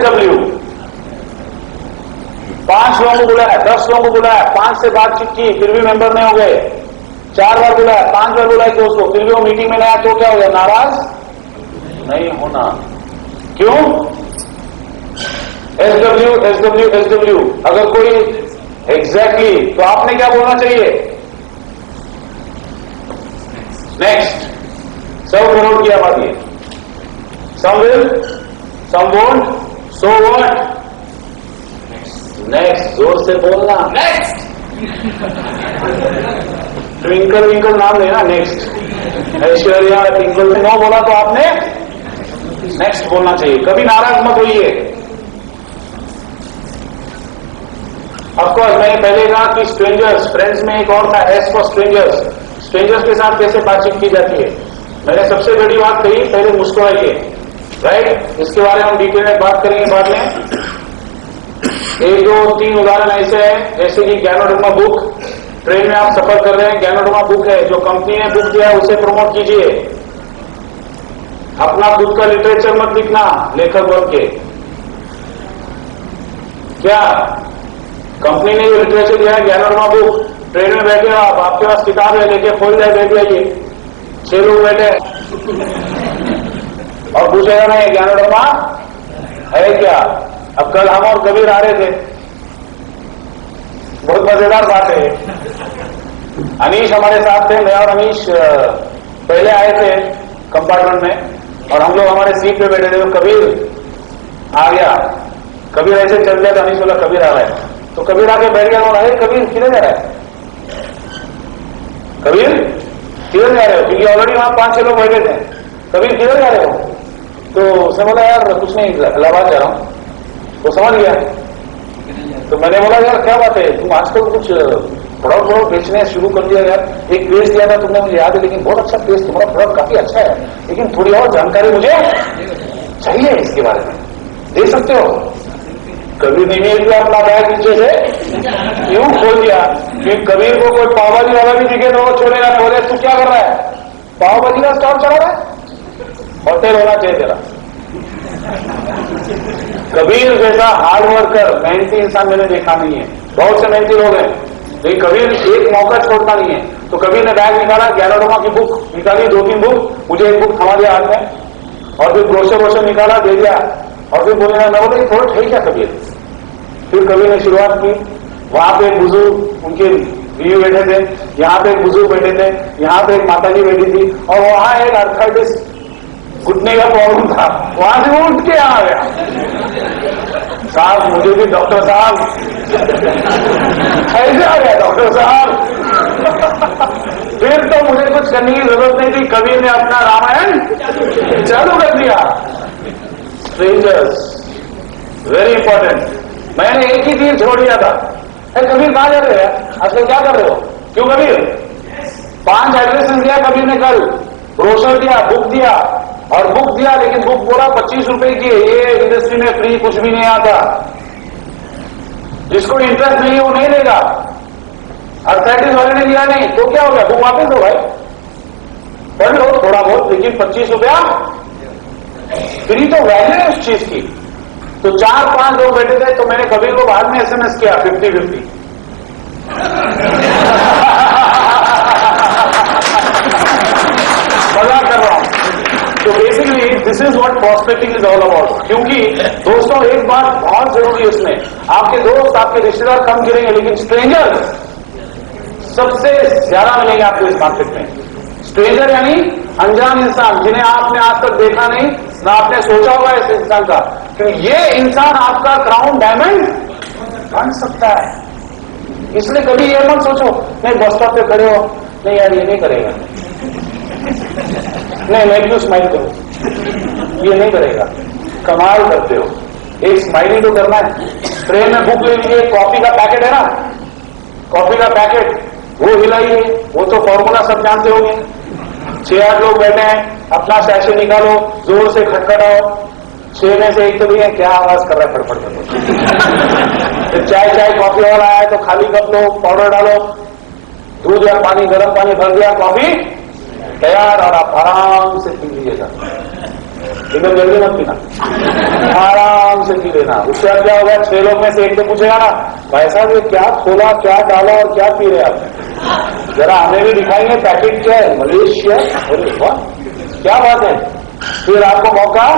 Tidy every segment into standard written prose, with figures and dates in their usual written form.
SW 5 लोगों को बुलाया, 10 लोगों को बुलाया, 5 से बातचीत की फिर भी मेंबर नहीं हो गए, 4 बार बुलाया, 5 बार बुलाया दोस्तों, फिर भी वो मीटिंग में नहीं आया, तो क्या हो गया? नाराज नहीं होना। क्यों? SW अगर कोई एग्जैक्टली तो आपने क्या बोलना चाहिए? नेक्स्ट। सब नोट किया बात ये, some will, some won't, so what, next. जोर से बोलना, नेक्स्ट। ट्विंकल विंकल नाम लेना, नेक्स्ट। ऐश्वर्या ट्विंकल नो बोला तो आपने नेक्स्ट बोलना चाहिए। कभी नाराज मत होइए। ऑफकोर्स मैंने पहले कहा कि स्ट्रेंजर्स, फ्रेंड्स में एक और था एस फॉर स्ट्रेंजर्स। स्ट्रेंजर्स के साथ कैसे बातचीत की जाती है, मैंने सबसे बड़ी बात कही, पहले मुस्कुराइए, राइट। इसके बारे में हम डिटेल में बात करेंगे बाद में। 1 2 3 उदाहरण ऐसे हैं, जैसे कि ज्ञानोडर्मा बुक। ट्रेन में आप सफर कर रहे हैं, ज्ञानोडर्मा बुक है, जो कंपनी ने बुक दिया है उसे प्रमोट कीजिए। अपना खुद का लिटरेचर मत लिखना लेखक वर्ग के। क्या कंपनी ने जो लिटरेचर दिया है ज्ञानोडर्मा बुक, ट्रेन में बैठे आप, आपके पास किताब है, लेके खोल जाए, बैठ जाइए, 6 लोग बैठे और पूछेगा नहीं ज्ञानोडर्मा है क्या। अब कल हम और कबीर आ रहे थे, बहुत मजेदार बात है। अनीश हमारे साथ थे, मैं और अनीश पहले आए थे कंपार्टमेंट में और हम लोग हमारे सीट पे बैठे थे, तो कबीर आ गया। कबीर ऐसे चल गया तो अनीश बोला कबीर आ रहा है, तो कबीर आके बैठ गया और अरे कबीर किधर जा रहा है, कबीर किधर जा रहे हो, क्योंकि ऑलरेडी वहां 5-6 लोग बैठे थे। कबीर किधर जा रहे हो, तो उसने बोला यार कुछ नहीं, इलाहाबाद जा रहा हूं। तो समझ गया। तो मैंने बोला यार क्या बात है, तुम आजकल कुछ प्रोडक्ट बेचने शुरू कर दिया यार, एक पेज दिया था तुमने मुझे याद है, लेकिन बहुत अच्छा पेज, तुम्हारा प्रोडक्ट काफी अच्छा है, लेकिन थोड़ी और जानकारी मुझे चाहिए इसके बारे में, दे सकते हो? कबीर ने नहीं दिया अपना बैग नीचे से, क्यों खोल दिया? कि कबीर को कोई पावभाजी वाला भी दिखे तो वो छोड़ेगा। बोले तू क्या कर रहा है, पावभाजी का स्टॉल चला रहा है, होटल होना चाहिए तेरा। कबीर जैसा हार्ड वर्कर मेहनती इंसान मैंने देखा नहीं है, बहुत से मेहनती लोग हैं, लेकिन कबीर एक मौका छोड़ता नहीं है। तो कबीर ने बैग निकाला, ज्ञानोडर्मा की बुक निकाली, 2-3 बुक, मुझे एक बुक थमा दिया हाथ में, और फिर ब्रोशर निकाला, दे दिया, और फिर बोले मैं बोला थोड़ा ठीक है कबीर। फिर कबीर ने शुरुआत की, वहां पे एक बुजुर्ग उनके बीवी बैठे थे, यहाँ पे एक बुजुर्ग बैठे थे, यहाँ पे एक माताजी बैठी थी, और वहां एक आर्थराइटिस घुटने का प्रॉब्लम था, वहां से वो उठ के आ गया। साहब मुझे भी डॉक्टर साहब ऐसे आ गया, डॉक्टर साहब। फिर तो मुझे कुछ करने की जरूरत नहीं थी, कबीर ने अपना रामायण चालू कर दिया। Strangers very important. मैंने एक ही तीर छोड़ दिया था, कबीर कहां जा रहे हैं आजकल, क्या कर रहे हो, क्यों कबीर? 5 एड्रेस दिया कबीर ने, कल ब्रोशर दिया, बुक दिया, और बुक दिया, लेकिन बुक बोला 25 रुपए की है, ये इंडस्ट्री में फ्री कुछ भी नहीं आता, जिसको इंटरेस्ट नहीं है वो नहीं लेगा। अर्थराइटिस वाले ने दिया नहीं, तो क्या हो गया, बुक वापस हो भाई, पढ़ लो थोड़ा बहुत, लेकिन 25 रुपया फ्री तो वैल्यू है उस चीज की। तो 4-5 लोग बैठे थे, तो मैंने कबीर को बाद में SMS किया 50-50 मजाक कर रहा हूं। तो basically this is what prospecting is all about. क्योंकि दोस्तों एक बात बहुत जरूरी है इसमें, आपके दोस्त आपके रिश्तेदार कम गिरेंगे, लेकिन स्ट्रेंजर सबसे ज्यादा मिलेंगे आपको इस मार्केट में। स्ट्रेंजर यानी अनजान इंसान, जिन्हें आपने आज तक देखा नहीं, ना आपने सोचा होगा इस इंसान का, क्योंकि ये इंसान आपका क्राउन डायमंड बन सकता है। इसलिए कभी ये मत सोचो नहीं बस स्टॉप पे खड़े हो, नहीं यार ये नहीं करेगा, नहीं मैं क्यों स्माइल करूं, ये नहीं करेगा, कमाल करते हो, एक स्माइलिंग तो करना है। ट्रेन में बुक ले लीजिए, कॉफी का पैकेट है ना, कॉफी का पैकेट वो हिलाइए, वो तो फॉर्मूला सब जानते होंगे। 6-8 लोग बैठे हैं, अपना सैशे निकालो, जोर से खटखटाओ, 6 में से एक तो भी है क्या आवाज कर रहा है फटफट कर। फिर चाय कॉफी वाला आया तो खाली कप लो, पाउडर डालो, दूध या पानी, गर्म पानी भर दिया, कॉफी तैयार, और आप आराम से पी लीजिएगा। एकदम जल्दी मत पीना, आराम से पी लेना। उसके बाद क्या होगा, 6 लोग में से एक तो पूछेगा ना, भाई साहब ये क्या खोला, क्या डाला और क्या पी रहे आपने, जरा हमें भी दिखाएंगे पैकेट क्या है, मलेशिया, अरे वाह क्या बात है। फिर आपको मौका,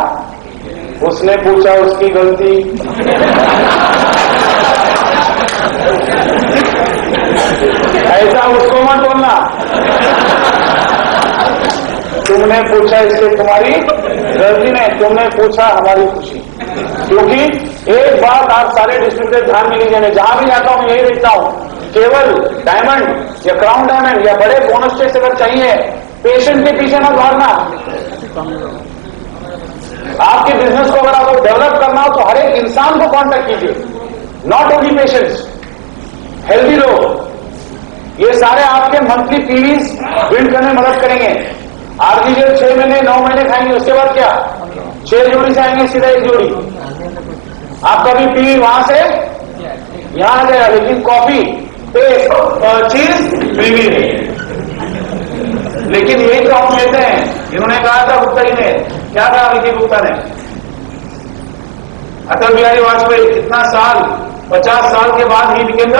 उसने पूछा उसकी गलती, ऐसा उसको मत बोलना, तुमने पूछा इससे तुम्हारी गलती नहीं, तुमने पूछा हमारी खुशी। क्योंकि एक बात आप सारे डिस्ट्रीब्यूटर ध्यान में लीजिए, मैं जहां भी जाता हूं यही देखता हूं, केवल डायमंड या क्राउन डायमंड या बड़े बोनस चेक अगर चाहिए, पेशेंट के पीछे मत भागना। आपके बिजनेस को अगर आपको डेवलप करना हो तो हर एक इंसान को कांटेक्ट कीजिए, नॉट ओनली पेशेंट्स, हेल्दी लोग। ये सारे आपके मंथली पीवीज बिल्ड करने में मदद करेंगे। आप लीजिए 6 महीने 9 महीने खाएंगे, उसके बाद क्या 6 जोड़ी से आएंगे सीधा 1 जोड़ी। आपका भी पीवी वहां से यहां आ गया, लेकिन कॉफी पेस्ट चीज पीवी नहीं। लेकिन यही तो हम लेते हैं। इन्होंने कहा था गुप्ता जी ने, क्या कहा विजय गुप्ता ने, अटल बिहारी वाजपेयी कितना साल, 50 साल के बाद ही बिकेम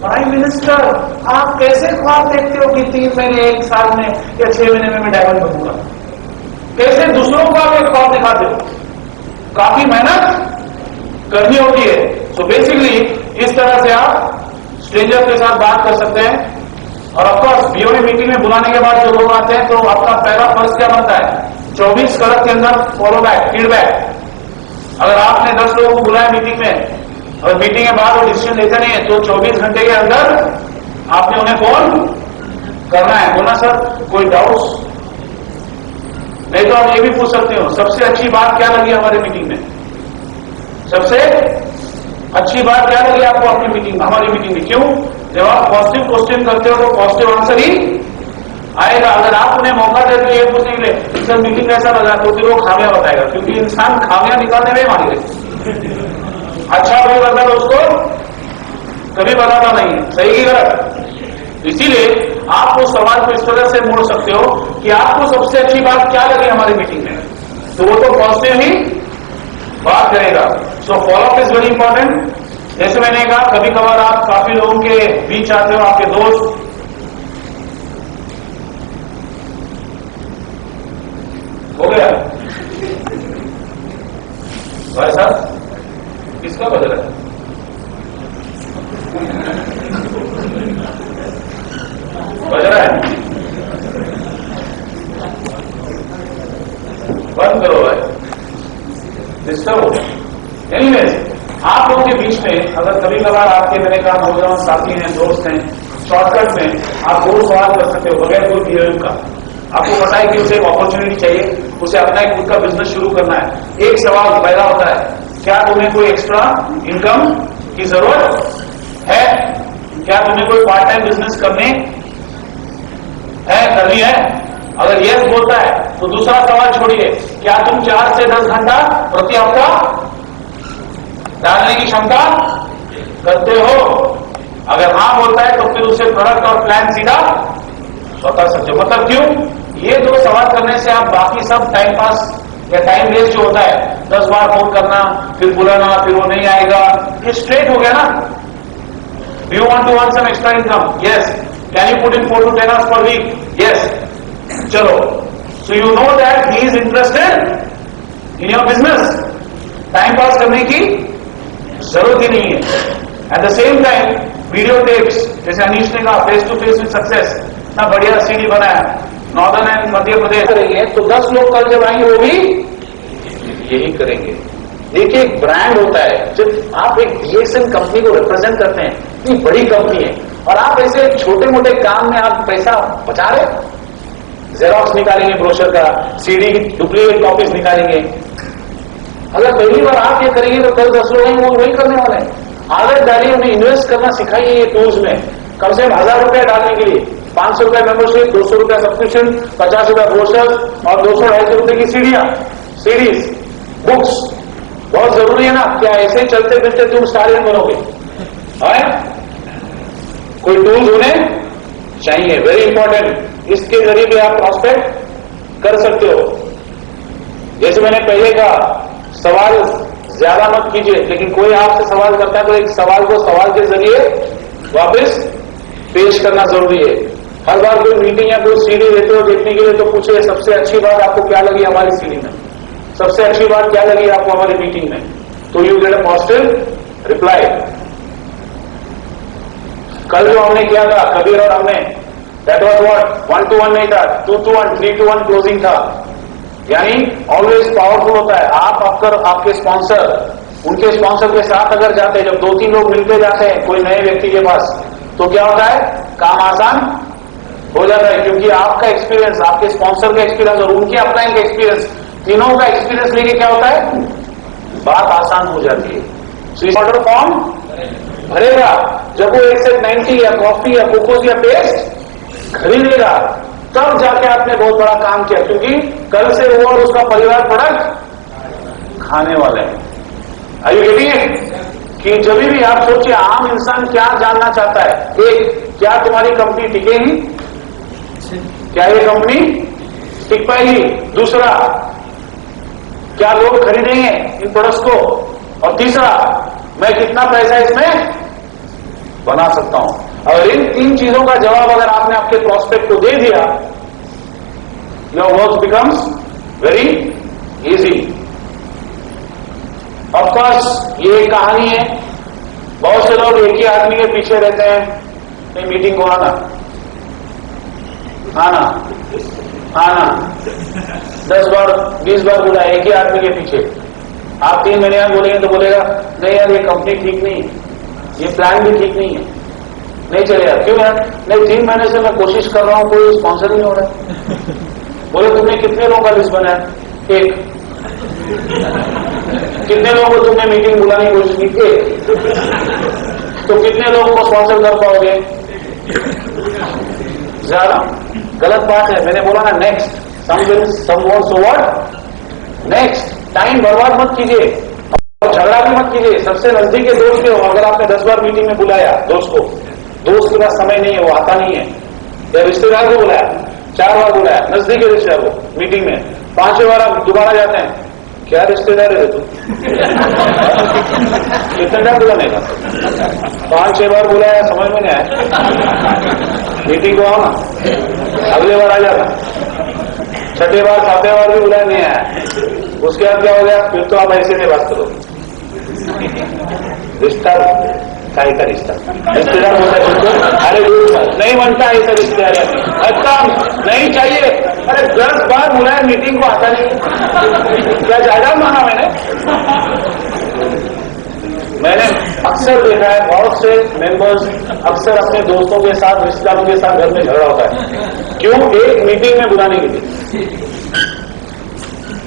प्राइम मिनिस्टर। आप कैसे ख्वाब देखते हो कि 3 महीने 1 साल में या 6 महीने में मैं डायमंड बनूंगा, कैसे दूसरों को आप एक ख्वाब दिखाते हो। काफी मेहनत करनी होती है। सो बेसिकली इस तरह से आप स्ट्रेंजर के साथ बात कर सकते हैं। और ऑफकोर्स बीओए मीटिंग में बुलाने के बाद जो लोग आते हैं तो आपका पहला फर्ज क्या बनता है, 24 कड़क के अंदर फॉलो बैक, फीडबैक। अगर आपने 10 लोगों को बुलाया मीटिंग में और मीटिंग के बाद वो डिसीजन लेते नहीं है, तो 24 घंटे के अंदर आपने उन्हें फोन करना है, बोलना सर कोई डाउट्स, नहीं तो आप ये भी पूछ सकते हो सबसे अच्छी बात क्या लगी हमारे मीटिंग में, सबसे अच्छी बात क्या लगी आपको अपनी मीटिंग में, हमारी मीटिंग में। क्यों, जब आप पॉजिटिव क्वेश्चन करते हो तो पॉजिटिव आंसर ही आएगा। अगर आप उन्हें मौका देते हो ये पूछने के लिए सर मीटिंग कैसा लगा, तो फिर वो खामियां बताएगा, क्योंकि इंसान खामियां निकालने में माहिर है। अच्छा भी करता तो उसको कभी बताता नहीं है, सही की गलत। इसीलिए आप उस सवाल को इस तरह से मोड़ सकते हो कि आपको सबसे अच्छी बात क्या लगी हमारी मीटिंग में, तो वो तो पॉजिटिव ही बात करेगा। सो फॉलोअप इज वेरी इंपॉर्टेंट। जैसे मैंने कहा कभी कभार आप काफी लोगों के बीच आते हो, आपके दोस्त हो गया भाई साहब, किसका बज रहा है, बज रहा है, बंद करो भाई, डिस्टर्ब हो गया। एनीवेज, आप लोगों के बीच में अगर कभी कभार आपके, मैंने कहा नौजवान साथी हैं, दोस्त हैं, शॉर्टकट में आप 2 सवाल कर सकते हो बगैर कोई पीरियड का। आपको पता है कि उसे एक अपॉर्चुनिटी चाहिए, उसे अपना एक खुद का बिजनेस शुरू करना है। एक सवाल पैदा होता है, क्या तुम्हें कोई एक्स्ट्रा इनकम की जरूरत है, क्या तुम्हें कोई पार्ट टाइम बिजनेस करनी है। अगर यस बोलता है तो दूसरा सवाल छोड़िए, क्या तुम 4 से 10 घंटा प्रति हफ्ता डालने की क्षमता करते हो। अगर हाँ बोलता है तो फिर उसे प्रोडक्ट और प्लान सीधा बता सकते हो। मतलब क्यों, ये 2 सवाल करने से आप बाकी सब टाइम पास या टाइम वेस्ट जो होता है, 10 बार फोन करना, फिर बुलाना, फिर वो नहीं आएगा, ये स्ट्रेट हो गया ना। Do you want to earn some extra income, yes. Can you put in 4 to 10 hours per week, yes. चलो, so you know that he is interested in your business. Time pass करने की जरूरत ही नहीं है। At the same time video tapes, जैसे अनीश ने कहा face to face with success, इतना बढ़िया सीडी बनाया, नॉर्दर्न एंड मध्य प्रदेश करेंगे तो 10 लोग कल जब आएंगे वो भी यही करेंगे। देखिए एक ब्रांड होता है, जब आप एक डीएक्सएन कंपनी को रिप्रेजेंट करते हैं, इतनी बड़ी कंपनी है, और आप ऐसे छोटे मोटे काम में आप पैसा बचा रहे, जेरोक्स निकालेंगे ब्रोशर का, सीडी डुप्लीकेट कॉपीज निकालेंगे। अगर पहली बार आप ये करेंगे तो कल 10 लोग वो वही करने वाले हैं। आदत डालिए, उन्हें इन्वेस्ट करना सिखाइए ये टूल्स में, कम से कम 1000 रुपया डालने के लिए 500 रुपया मेंबरशिप, 200 रुपया सब्सक्रिप्शन, 50 रुपया ब्रोशर और 200-250 रुपए की सीडीज, बुक्स। बहुत जरूरी है ना, क्या ऐसे ही चलते फिरते तुम स्टारियन बनोगे, कोई टूल्स होने चाहिए, वेरी इंपॉर्टेंट। इसके जरिए भी आप प्रॉस्पेक्ट कर सकते हो। जैसे मैंने पहले कहा, सवाल ज्यादा मत कीजिए, लेकिन कोई आपसे सवाल करता है तो एक सवाल को सवाल के जरिए वापस पेश करना जरूरी है। हर बार कोई मीटिंग या कोई सीडी देते हो देखने के लिए तो पूछे सबसे अच्छी बात आपको क्या लगी हमारी सीडी में, सबसे अच्छी बात क्या लगी आपको हमारी मीटिंग में, तो you get a positive reply. कल जो हमने किया था कबीर और हमने, दैट वाज व्हाट, 1-to-1 नहीं था, 2-to-1, 3-to-1 क्लोजिंग था। यानी ऑलवेज पावरफुल होता है। आप अगर आपके स्पॉन्सर उनके स्पॉन्सर के साथ अगर जाते हैं, जब 2-3 लोग मिलते जाते हैं कोई नए व्यक्ति के पास, तो क्या होता है, काम आसान हो जाता है, क्योंकि आपका एक्सपीरियंस, आपके स्पॉन्सर का एक्सपीरियंस और उनके अपलाइन का एक्सपीरियंस, तीनों का एक्सपीरियंस लेके क्या होता है, बात आसान हो जाती है। सो ऑर्डर फॉर्म भरेगा। जब वो 190 या कॉफी या कोकोस या पेस्ट खरीदेगा तब जाके आपने बहुत बड़ा काम किया, क्योंकि कल से वो और उसका परिवार प्रोडक्ट खाने वाले हैं। Are you getting it? कि जब भी आप सोचिए आम इंसान क्या जानना चाहता है, एक, क्या तुम्हारी कंपनी टिकेगी, क्या ये कंपनी टिक पाएगी, दूसरा क्या लोग खरीदेंगे इन प्रोडक्ट्स को, और तीसरा मैं कितना पैसा इसमें बना सकता हूं। अगर इन 3 चीजों का जवाब अगर आपने आपके प्रोस्पेक्ट को दे दिया, your work becomes very easy. Of course ये एक कहानी है, बहुत से लोग एक ही आदमी के पीछे रहते हैं, नहीं मीटिंग को आना आना आना, 10 बार 20 बार बोला एक ही आदमी के पीछे। आप 3 महीने बाद बोलेंगे तो बोलेगा नहीं यार ये कंपनी ठीक नहीं है, ये प्लान भी ठीक नहीं है, नहीं चलेगा। क्यों यार? नहीं 3 महीने से मैं कोशिश कर रहा हूं, कोई स्पॉन्सर ही नहीं हो रहा। बोले तुमने कितने लोगों का लिस्ट बनाया? 1। कितने लोगों को तुमने मीटिंग बुलाने की कोशिश की? 1। तो कितने लोगों को स्पॉन्सर कर पाओगे? ज्यादा। गलत बात है। मैंने बोला ना नेक्स्ट, नेक्स्ट। टाइम बर्बाद मत कीजिए और झगड़ा भी मत कीजिए। सबसे नजदीक के दोस्त के हो, अगर आपने 10 बार मीटिंग में बुलाया दोस्त को, दोस्त के पास समय नहीं है, वो आता नहीं है, या रिश्तेदार को बुलाया 4 बार बुलाया, नजदीक के रिश्तेदार को मीटिंग में, 5वें बार आप दोबारा जाते हैं, क्या रिश्तेदार है तू? कितने टाइम बुलाने का? 5-6 बार बुलाया, समझ में नहीं आया, मीटिंग को आओ ना, अगले बार आ जाना। 6ठे बार 7वें बार भी बुलाया, नहीं आया। उसके बाद क्या हो गया? फिर तो आप ऐसे में बात करो। रिश्ता काय का रिश्ता, रिश्तेदार होता है, अरे नहीं बनता ऐसा रिश्तेदार, अच्छा नहीं चाहिए। अरे 10 बार बुलाया, मीटिंग को आता नहीं, क्या जायदाद माना मैंने अक्सर देखा है, बहुत से मेंबर्स अक्सर अपने दोस्तों के साथ, रिश्तेदारों के साथ घर में झगड़ा होता है। क्यों? एक मीटिंग में बुलाने के लिए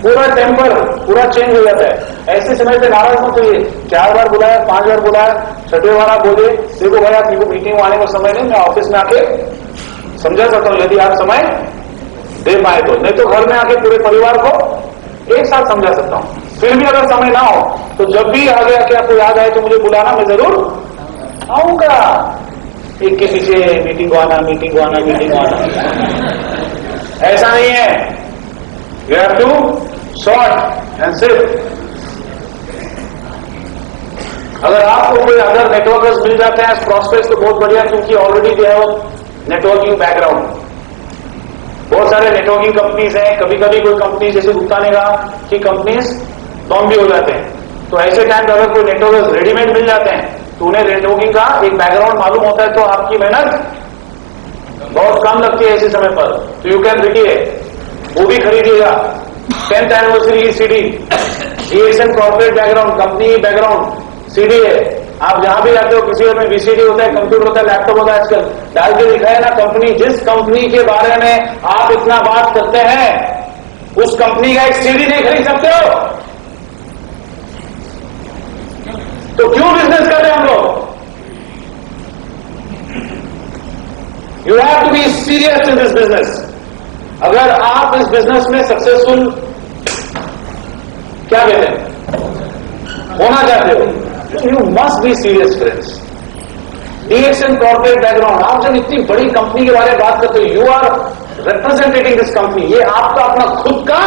पूरा टेम्पर पूरा चेंज हो जाता है। ऐसे समय पे नाराज मत होइए। 4 बार बुलाया, 5 बार बुलाया, 6ठे बार आप बोले देखो भाई आप मीटिंग में आने को समय नहीं, मैं ऑफिस में आके समझा सकता हूं यदि आप समय दे पाए तो, नहीं तो घर में आके पूरे परिवार को एक साथ समझा सकता हूं। फिर भी अगर समय ना हो तो जब भी आगे आके आपको याद आए तो मुझे बुलाना, मैं जरूर आऊंगा। एक के पीछे मीटिंग को आना, मीटिंग को आना, मीटिंग को आना, ऐसा नहीं है। You have to sort and sift. अगर आपको कोई अदर नेटवर्कर्स मिल जाते हैं प्रोस्पेक्ट्स तो बहुत बढ़िया, क्योंकि already they have networking background. बहुत सारे नेटवर्किंग कंपनीज हैं। कभी कभी कोई कंपनी, जैसे गुप्ता ने कहा कि कंपनीज बम भी हो जाते हैं, तो ऐसे टाइम अगर कोई नेटवर्कर्स रेडीमेड मिल जाते हैं तो उन्हें नेटवर्किंग का एक बैकग्राउंड मालूम होता है, तो आपकी मेहनत बहुत कम लगती है ऐसे समय पर। तो यू कैन देखिए वो भी खरीदिएगा। 10th एनिवर्सरी की CD, GSM corporate background, company background CD है। आप जहां भी जाते हो किसी में वीसीडी होता है, कंप्यूटर होता है, लैपटॉप होता है, आजकल डाल के लिखा है ना कंपनी, जिस कंपनी के बारे में आप इतना बात करते हैं उस कंपनी का एक सीडी नहीं खरीद सकते हो, तो क्यों बिजनेस कर रहे हैं हम लोग? You have to be serious in this business. अगर आप इस बिजनेस में सक्सेसफुल क्या कहते हैं होना चाहते हो, you must be serious friends. DXN corporate background, आप जब इतनी बड़ी कंपनी के बारे में बात करते हो, you are representing this company, ये आपका अपना खुद का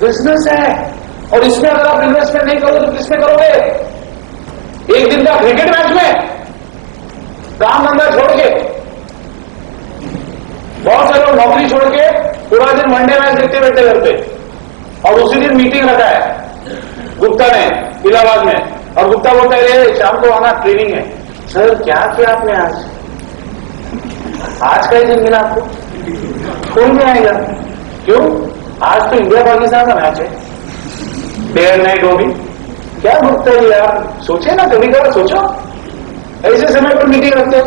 बिजनेस है, और इसमें अगर आप इन्वेस्टमेंट नहीं करोगे तो किसमें करोगे? एक दिन का क्रिकेट मैच में काम धंधा छोड़ के, बहुत से लोग नौकरी छोड़ के पूरा दिन वनडे मैच देखते बैठे घर पे, और उसी दिन मीटिंग रखा है गुप्ता ने इलाहाबाद में, और गुप्ता बोलता है शाम को आना, ट्रेनिंग है। सर क्या किया आपने आज का ही दिन मिला आपको? कोई नहीं आएगा। क्यों? आज तो इंडिया पाकिस्तान का मैच है, डे एंड नाइट होगी। क्या गुप्ता जी आप सोचे ना, कभी कभार सोचो, ऐसे समय पर मीटिंग रखते हो।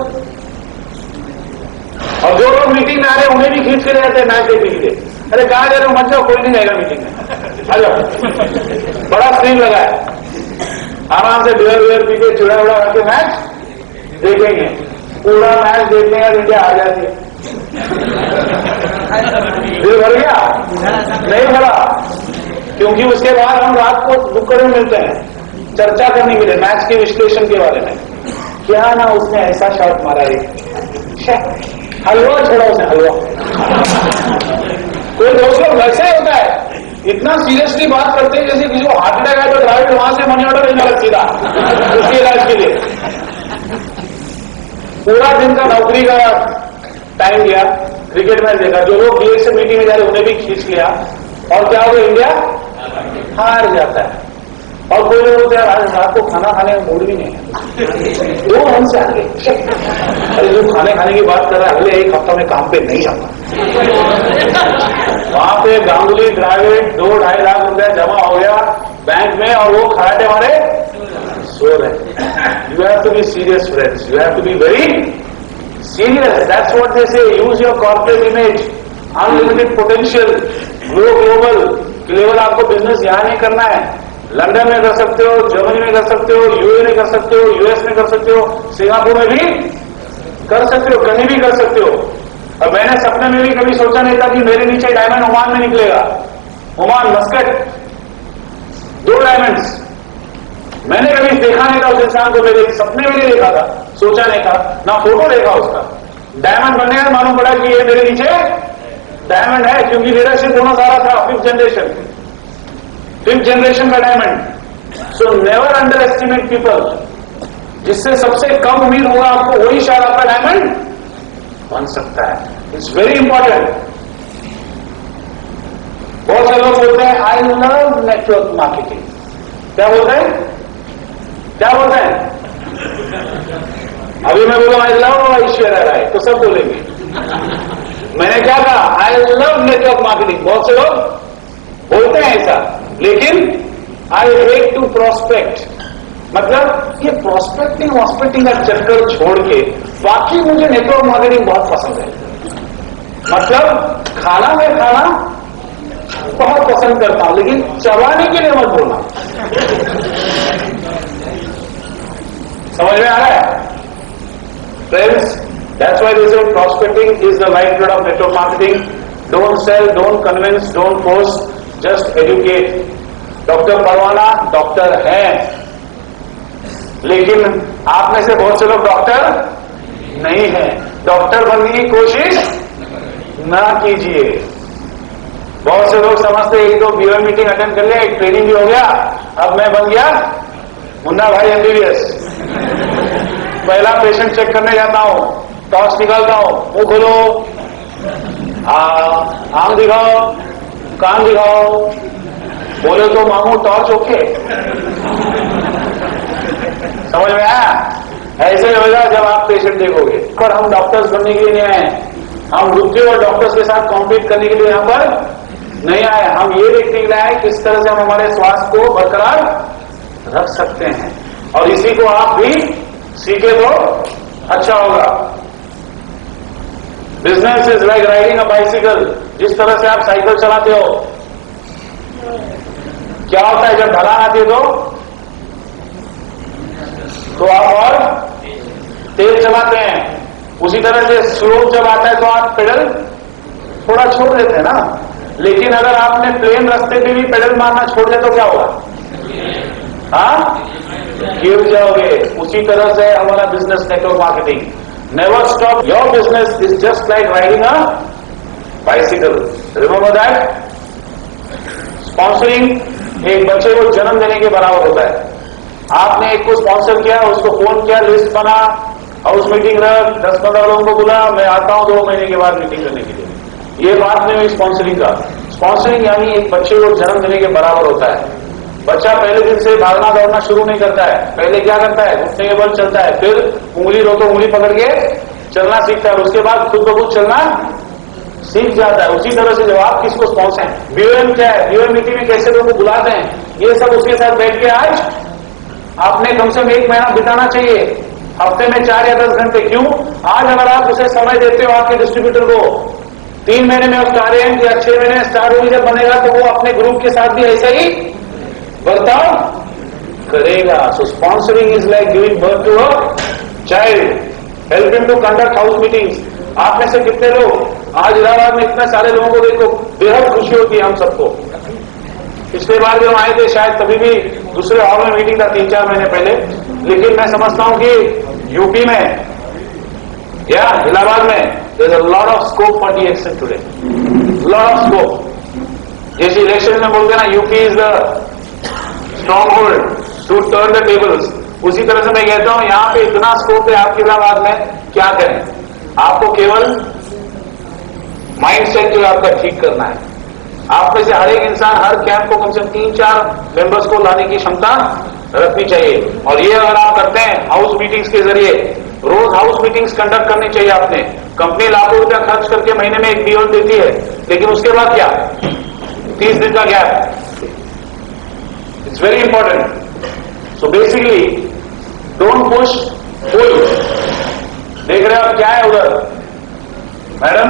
और जो लोग मीटिंग में आ रहे हैं उन्हें भी खींच के ले जाते हैं मैच देखने के लिए। अरे कहां जा रहे हो? मत जाओ, कोई नहीं जाएगा मीटिंग में, आ जाओ। बड़ा स्क्रीन लगा है, आराम से बियर बियर पी के चूड़ा उड़ा करके मैच देखेंगे। पूरा मैच देखने का इंडिया आ जाती है। दिल भर गया? नहीं भरा, क्योंकि उसके बाद हम रात को बुकड़ में मिलते हैं चर्चा करने के लिए मैच के विश्लेषण के बारे में। क्या ना उसने ऐसा शॉट मारा है, हलवा छोड़ा उसने, हलवा। कोई दोस्त लोग वैसे ही होता है, इतना सीरियसली बात करते हैं जैसे किसी को हार्ट अटैक आया तो ड्राइवर वहां से मनी ऑर्डर लेना सीधा उसके इलाज के लिए। पूरा दिन का नौकरी का टाइम दिया, क्रिकेट मैच देखा, जो लोग बीए से मीटिंग में जा रहे उन्हें भी खींच लिया, और क्या हो गया? इंडिया हार जाता है। और कोई लोग होते हैं आज रात को खाना खाने में मूड भी नहीं है, दो हमसे आगे, अरे जो खाने खाने की बात कर रहा है अगले एक हफ्ता में काम पे नहीं जाता। वहां पे गांगुली द्रविड़ 2-2.5 लाख रुपया जमा हो गया बैंक में, और वो खराटे मारे सो रहे। You have to be serious friends, you have to be very serious. That's what they say, use your corporate image, unlimited potential, grow global. केवल आपको बिजनेस यहां नहीं करना है, लंदन में कर सकते हो, जर्मनी में कर सकते हो, यूए में कर सकते हो, यूएस में कर सकते हो, सिंगापुर में भी कर सकते हो, कहीं भी कर सकते हो। और मैंने सपने में भी कभी सोचा नहीं था कि मेरे नीचे डायमंड ओमान में निकलेगा। ओमान मस्कट 2 डायमंड्स, मैंने कभी देखा नहीं था उस इंसान को, मेरे सपने में नहीं देखा था, सोचा नहीं था, ना फोटो देखा उसका। डायमंड बनने का मालूम पड़ा कि ये मेरे नीचे डायमंड है, क्योंकि लीडरशिप होना सारा था, 5th जनरेशन का diamond. So never under estimate people. जिससे सबसे कम उम्मीद होगा आपको, वही शायद आपका डायमंड बन सकता है। It's very important. बहुत से लोग बोलते हैं आई लव नेटवर्क मार्केटिंग। क्या बोलते हैं? क्या बोलते हैं? अभी मैं बोलूं आई लव ऐश्वर्या राय तो सब बोलेंगे। मैंने क्या कहा? I love network marketing. बहुत से लोग बोलते हैं ऐसा, लेकिन आई हेट टू प्रोस्पेक्ट। मतलब ये प्रोस्पेक्टिंग वॉस्पेक्टिंग का चक्कर छोड़ के बाकी मुझे नेटवर्क मार्केटिंग बहुत पसंद है। मतलब खाना में खाना बहुत पसंद करता हूं, लेकिन चबाने के लिए मत बोलना। समझ में आ रहा है friends? That's why they say prospecting is the lifeblood of network marketing. Don't sell, don't convince, don't force, just educate. Doctor Parwana doctor है, लेकिन आप में से बहुत से लोग डॉक्टर नहीं है। डॉक्टर बनने की कोशिश ना कीजिए। बहुत से लोग समझते हैं 1-2 बीओ मीटिंग अटेंड कर लिया, एक ट्रेनिंग भी हो गया, अब मैं बन गया मुन्ना भाई एमबीबीएस। पहला पेशेंट चेक करने जाता हूं, टॉर्च निकालता हूं, मुंह खोलो, आंख दिखाओ, कान दिखाओ, बोले तो मामू टॉर्च ओके। समझ में आया? ऐसे होगा जब आप पेशेंट देखोगे। पर हम डॉक्टर्स बनने के लिए नहीं आए, हम रुके और डॉक्टर्स के साथ कॉम्पीट करने के लिए यहां पर नहीं आए। हम ये देखने के लिए आए किस तरह से हम हमारे स्वास्थ्य को बरकरार रख सकते हैं, और इसी को आप भी सीखे तो अच्छा होगा। Business is like riding a bicycle. जिस तरह से आप साइकिल चलाते हो, क्या होता है जब ढलान आती है तो आप और तेज चलाते हैं। उसी तरह से स्लोप जब आता है तो आप पेडल थोड़ा छोड़ देते हैं ना। लेकिन अगर आपने प्लेन रास्ते पे भी पेडल मारना छोड़ दिया तो क्या होगा? हाँ, गिर जाओगे। उसी तरह से हमारा business network marketing. Never stop your business is just like riding a bicycle. Remember that. Sponsoring एक बच्चे को जन्म देने के बराबर होता है। आपने एक को स्पॉन्सर किया, उसको फोन किया, लिस्ट बना, हाउस मीटिंग रख, 10-15 लोगों को बुला, मैं आता हूं 2 महीने के बाद मीटिंग करने के लिए। ये बात नहीं हुई स्पॉन्सरिंग का। स्पॉन्सरिंग यानी एक बच्चे को जन्म देने के बराबर होता है। बच्चा पहले दिन से भागना दौड़ना शुरू नहीं करता है। पहले क्या करता है, घुटने के बल चलता है, फिर उंगली रो तो उंगली पकड़ के चलना सीखता है, उसके बाद खुद ब खुद चलना सीख जाता है। उसी तरह से जब आप किसको स्पॉन्सर हैं, बीओएम क्या है, बीओएम मीटिंग में कैसे लोगों को बुलाते हैं, ये सब उसके साथ बैठ के आज आपने कम से कम 1 महीना बिताना चाहिए, हफ्ते में 4 या 10 घंटे। क्यों? आज अगर आप उसे समय देते हो आपके डिस्ट्रीब्यूटर को, 3 महीने में उसका आर्यन या 6 महीने में स्टार होगी जब बनेगा, तो वो अपने ग्रुप के साथ भी ऐसा ही बर्ताव करेगा। So sponsoring is like giving birth to a child, help him to conduct house meetings. आप में से कितने लोग आज इलाहाबाद में इतने सारे लोगों को देखो, बेहद खुशी होती है हम सबको। पिछले बार जब आए थे शायद तभी भी दूसरे हॉल में मीटिंग था 3-4 महीने पहले, लेकिन मैं समझता हूं कि यूपी में या इलाहाबाद में there is a lot of scope for DXN today, lot of scope. जैसे इलेक्शन में बोलते ना UP is the stronghold to turn the tables, उसी तरह से मैं कहता हूं यहां पे इतना स्कोप है आपके इलाहाबाद में, क्या करें। आपको केवल माइंड सेट जो है आपका ठीक करना है। आप में से हर एक इंसान हर कैंप को कम से कम 3-4 मेंबर्स को लाने की क्षमता रखनी चाहिए। और ये अगर आप करते हैं हाउस मीटिंग्स के जरिए, रोज हाउस मीटिंग्स कंडक्ट करनी चाहिए आपने। कंपनी लाखों रुपया खर्च करके महीने में एक डीओ देती है, लेकिन उसके बाद क्या, 30 दिन का gap, it's very important. So basically don't push, pull. देख रहे हो आप क्या है उधर, मैडम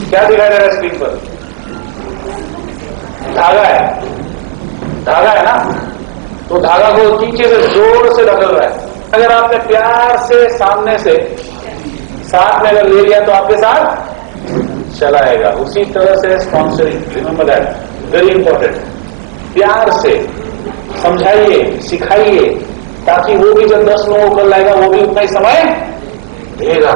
क्या दिखाई दे रहा है स्क्रीन पर, धागा है, धागा है ना, तो धागा को नीचे से जोर से रगड़ रहा है। अगर आपने प्यार से सामने से साथ में अगर ले लिया तो आपके साथ चलाएगा। उसी तरह से sponsoring, remember that, very important. प्यार से समझाइए, सिखाइए, ताकि वो भी जब 10 लोगों को कर लाएगा वो भी उतना ही समय देगा।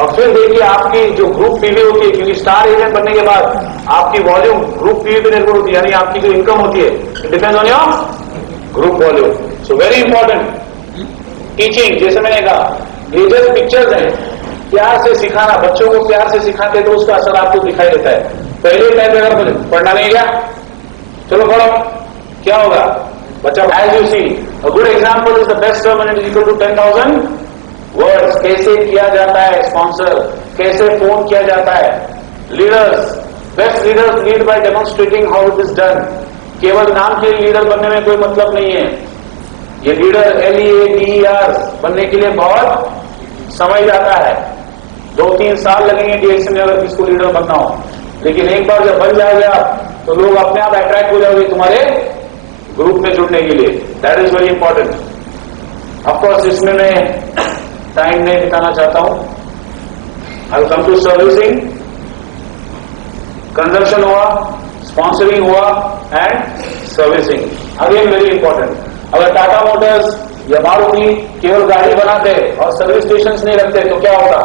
और फिर देखिए आपकी जो ग्रुप पीवी होती है, क्योंकि स्टार एजेंट बनने के बाद आपकी वॉल्यूम ग्रुप पीवी पे निर्भर होती है, यानी आपकी जो इनकम होती है it depends on your group volume. So very important teaching, जैसे मैंने कहा ये जस्ट पिक्चर्स हैं, प्यार से सिखाना, बच्चों को प्यार से सिखाते तो उसका असर आपको दिखाई देता है। पहले टाइम पे अगर पढ़ना नहीं गया, चलो पढ़ो, क्या होगा बच्चा, as you see a good example is the best sermon is equal to 10,000 words. कैसे किया जाता है स्पॉन्सर, कैसे फोन किया जाता है। Leaders, best leaders lead by demonstrating how it is done. केवल नाम के लीडर बनने में कोई मतलब नहीं है। ये लीडर LEADER बनने के लिए बहुत समय जाता है, 2-3 साल लगेंगे DXN में अगर किसको लीडर बनना हो। लेकिन एक बार जब बन जाओगे आप तो लोग अपने आप अट्रैक्ट हो जाओगे तुम्हारे ग्रुप में जुड़ने के लिए। That is very important. Of course इसमें मैं टाइम नहीं बिताना चाहता हूं। I will come to servicing, consumption हुआ, स्पॉन्सरिंग हुआ and servicing. Again very important. अगर टाटा मोटर्स या मारुति केवल गाड़ी बनाते और सर्विस स्टेशन नहीं रखते तो क्या होता,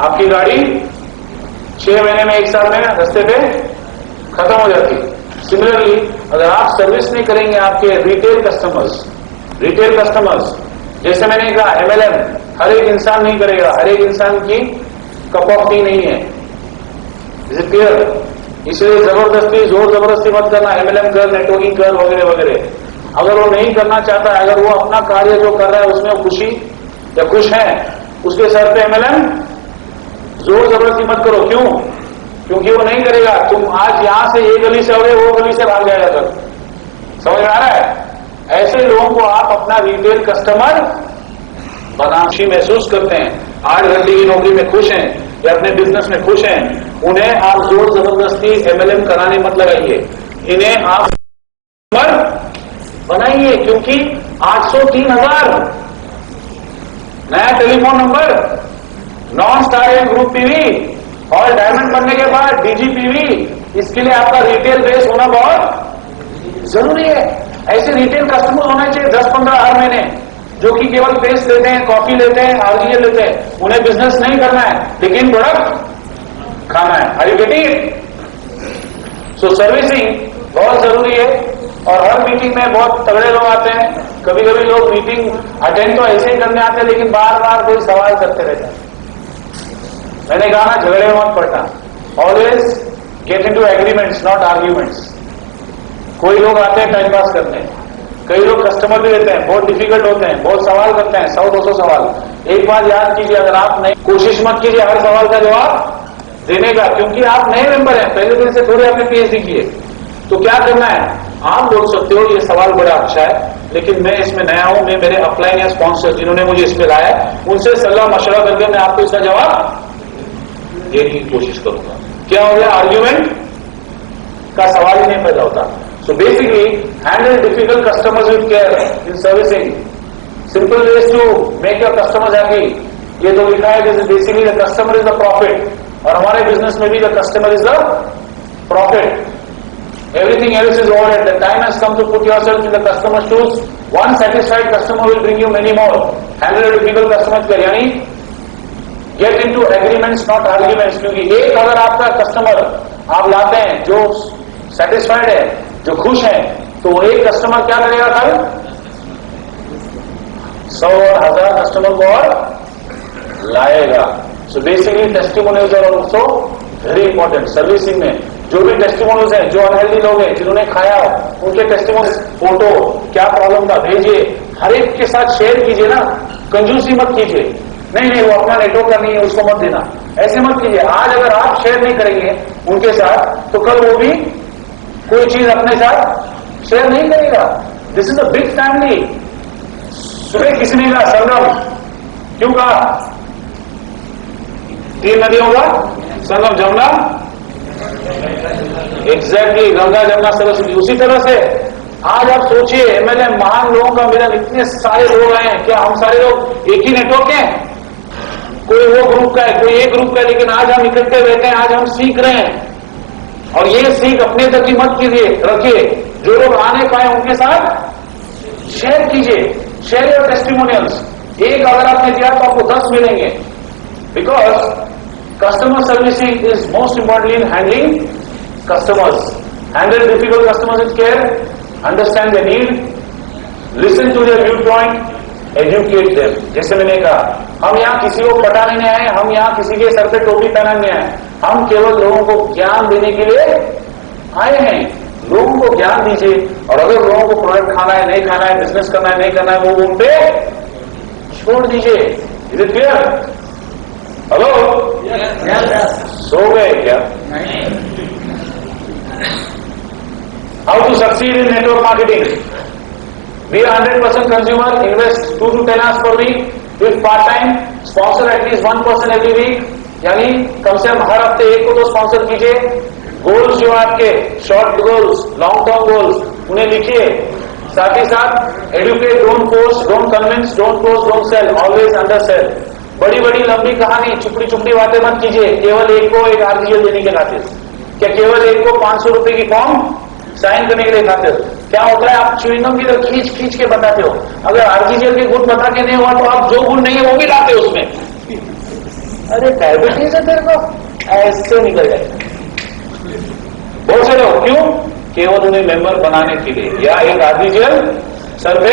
आपकी गाड़ी 6 महीने में 1 साल में रास्ते पे खत्म हो जाती। सिमिलरली अगर आप सर्विस नहीं करेंगे आपके रिटेल कस्टमर्स, जैसे मैंने कहा MLM हर एक इंसान नहीं करेगा, हर एक इंसान की कप ऑफ टी नहीं है, इज इट क्लियर। इसलिए जबरदस्ती जोर जबरदस्ती मत करना, MLM कर, नेटवर्किंग कर, वगैरह वगैरह। अगर वो नहीं करना चाहता है, अगर वो अपना कार्य जो कर रहा है उसमें खुशी या खुश है, उसके सर पे MLM जोर जबरदस्ती मत करो। क्यों? क्योंकि वो नहीं करेगा। तुम आज यहां से ये गली से हो, वो गली से भाग जाएगा कल। समझ में आ रहा है? ऐसे लोगों को आप अपना रिटेल कस्टमर बनाशी महसूस करते हैं, 8 घंटे की नौकरी में खुश हैं या अपने बिजनेस में खुश हैं, उन्हें आप जोर जबरदस्ती MLM कराने मत लगाइए, इन्हें आप बनाइए। क्योंकि 803,000 नया telephone number, non star and group PV और डायमंड बनने के बाद DGPV, इसके लिए आपका रिटेल बेस होना बहुत जरूरी है। ऐसे रिटेल कस्टमर होना चाहिए 10-15 हर महीने, जो कि केवल पेस्ट लेते हैं, कॉफी लेते हैं, RGL लेते हैं। उन्हें बिजनेस नहीं करना है लेकिन प्रोडक्ट खाना है। Are you getting it? So servicing बहुत जरूरी है। और हर मीटिंग में बहुत तगड़े लोग आते हैं। कभी कभी लोग मीटिंग अटेंड तो ऐसे ही करने आते हैं, लेकिन बार बार कोई सवाल करते रहते हैं। मैंने कहा ना, झगड़े में मत पड़ना, always get into agreements not arguments. कोई लोग आते हैं टाइम पास करने, कई लोग कस्टमर भी रहते हैं, बहुत डिफिकल्ट होते हैं, बहुत सवाल करते हैं, 100-200 सवाल। एक बात याद कीजिए, अगर आप नहीं, कोशिश मत कीजिए हर सवाल का जवाब देने का, क्योंकि आप नए मेंबर हैं, पहले दिन से थोड़े आपने पीएचडी किए। तो क्या करना है, आप बोल सकते हो ये सवाल बड़ा अच्छा है, लेकिन मैं इसमें नया हूं, मैं मेरे अपलाइन या स्पॉन्सर जिन्होंने मुझे इस पे लाया है उनसे सलाह मशवरा करके मैं आपको इसका जवाब देने की कोशिश करूंगा। क्या हो गया, आर्ग्यूमेंट का सवाल ही नहीं पैदा होता। So basically handle difficult customers with care in servicing. Simple ways to make your customers happy, ये तो लिखा है जैसे basically the customer is the profit, और हमारे बिजनेस में भी the customer is the profit. Everything else is overhead. The time has come to put yourself in the customer's shoes. One satisfied customer will bring you many more. Handle a difficult customer care, यानी get into agreements not arguments। क्योंकि एक अगर आपका customer आप लाते हैं जो satisfied है, जो खुश है, तो वो एक कस्टमर क्या करेगा कल 100 और 1000 कस्टमर को और लाएगा। So basically testimonials are also very important. Servicing में जो भी टेस्टिमोनियल्स हैं, जो अनहेल्दी लोग हैं, जिन्होंने खाया उनके टेस्टिमोनियल्स, फोटो, क्या प्रॉब्लम था भेजिए, हर एक के साथ शेयर कीजिए ना, कंजूसी मत कीजिए। नहीं वो अपना नेटवर्क करनी है, उसको मत देना, ऐसे मत कीजिए। आज अगर आप शेयर नहीं करेंगे उनके साथ, तो कल वो भी कोई चीज अपने साथ शेयर नहीं करेगा। This is a big family. सुबह किसी ने कहा संगम, क्यों कहा? 3 नदियों का संगम, जमुना, एग्जैक्टली, गंगा जमुना सरस्वती। उसी तरह से आज आप सोचिए, एमएलए महान लोगों का मिलन, इतने सारे लोग आए हैं, क्या हम सारे लोग एक ही नेटवर्क हैं? कोई वो ग्रुप का है, कोई एक ग्रुप का है, लेकिन आज हम इकट्ठे बैठे हैं, आज हम सीख रहे हैं। और ये सीख अपने तक ही मत कीजिए, रखिए। जो लोग आने पाए उनके साथ शेयर कीजिए, शेयर योर टेस्टिमोनियल्स। एक अगर आपने दिया तो आपको 10 मिलेंगे। Because customer servicing is most importantly in handling customers. Handle difficult customers with care, understand their need, listen to their viewpoint, educate them. जैसे मैंने कहा, हम यहाँ किसी को पटाने नहीं आए, हम यहाँ किसी के सर पे टोपी पहनाने नहीं आए, हम केवल लोगों को ज्ञान देने के लिए आए हैं। लोगों को ज्ञान दीजिए, और अगर लोगों को प्रोडक्ट खाना है, नहीं खाना है, बिजनेस करना है, नहीं करना है, वो उन पे छोड़ दीजिए। Is it clear? हेलो, सो गए क्या? How to succeed in network marketing? Be 100% consumer, invest 2 to 10 hours per week, if part time, sponsor at least 1 person every week, यानी कम से कम हर हफ्ते एक को तो स्पॉन्सर कीजिए। गोल्स जो आपके short goals, long term goals, उन्हें लिखिए। साथ ही साथ educate, don't force, don't convince, don't close, don't sell, always under cell. बड़ी बड़ी लंबी कहानी, चुपड़ी चुपड़ी बातें मत कीजिए केवल एक को एक आरजीएल देने के खातिर। क्या केवल एक को 500 रुपए की फॉर्म साइन करने के लिए खातिर? क्या होता है, आप च्युइंगम की तरह खींच खींच के बताते हो। अगर आरजीएल के गुण बता के नहीं हुआ तो आप जो गुण नहीं है वो भी लाते हो उसमें। अरे डायबिटीज है तेरे को, ऐसे निकल जाएगा। बहुत से लोग क्यों? केवल उन्हें मेंबर बनाने के लिए या एक आरजीएल सर पे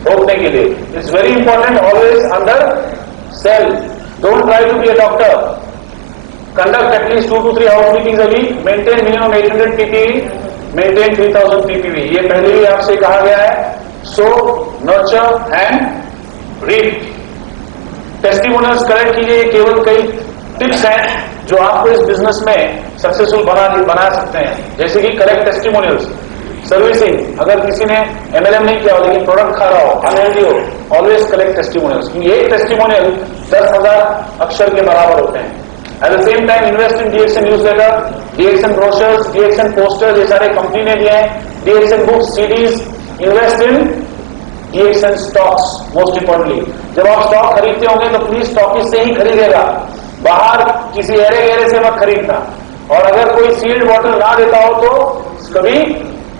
रोकने के लिए। It's very important, always under sell, don't try to be a doctor. Conduct at least 2 to 3 house meetings a week, maintain minimum 800 PPV, maintain 3000 PPV. ये पहले ही आपसे कहा गया है। So nurture and read. Testimonials collect कीजिए। केवल कई टिप्स हैं जो आपको इस बिजनेस में सक्सेसफुल बना सकते हैं, जैसे कि कलेक्ट टेस्टिमोनियल्स। सर्विसिंग, अगर किसी ने एमएलएम नहीं किया हो लेकिन प्रोडक्ट खा रहा हो, अनहेल्दी हो, ऑलवेज कलेक्ट टेस्टिमोनियल्स। एक टेस्टिमोनियल 10,000 अक्षर के बराबर होते हैं। Eight the same time invest in DXN newsletter, DXN brochures, DXN posters, ये सारे कंपनी ने दिए हैं। DXN books, CDs. Invest in DXN stocks, most importantly. जब आप स्टॉक खरीदते होंगे तो प्लीज स्टॉकिस्ट से ही खरीदेगा, बाहर किसी एरे गहरे से मत खरीदना। और अगर कोई सील्ड बॉटल ना देता हो तो कभी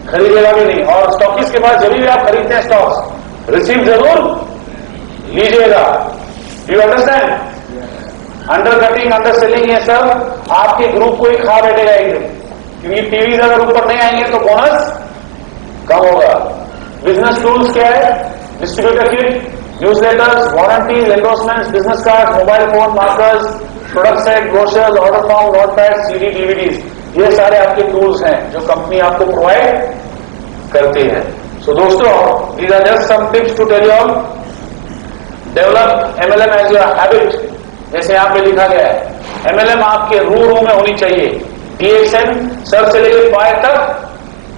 खरीदेगा भी नहीं। और स्टॉकिस्ट के पास जब भी आप खरीदते हैं स्टॉक्स, रिसीव जरूर लीजिएगा। You understand? Under cutting, under selling, ये सब आपके ग्रुप को ही खा बैठेगा एक दिन। क्योंकि टीवीज अगर ऊपर नहीं आएंगे तो बोनस कम होगा। बिजनेस टूल्स क्या है? Distributor kit, newsletters, warranties, endorsements, business card, mobile phone, markers, product set, brochures, order form, notepad, CD, DVDs, ये सारे आपके टूल्स हैं जो कंपनी आपको प्रोवाइड करती है। सो दोस्तों, these are just some tips to tell you all. Develop MLM as your habit. जैसे यहाँ पे लिखा गया है, MLM आपके रूह में होनी चाहिए। DXN सर से लेकर पैर तक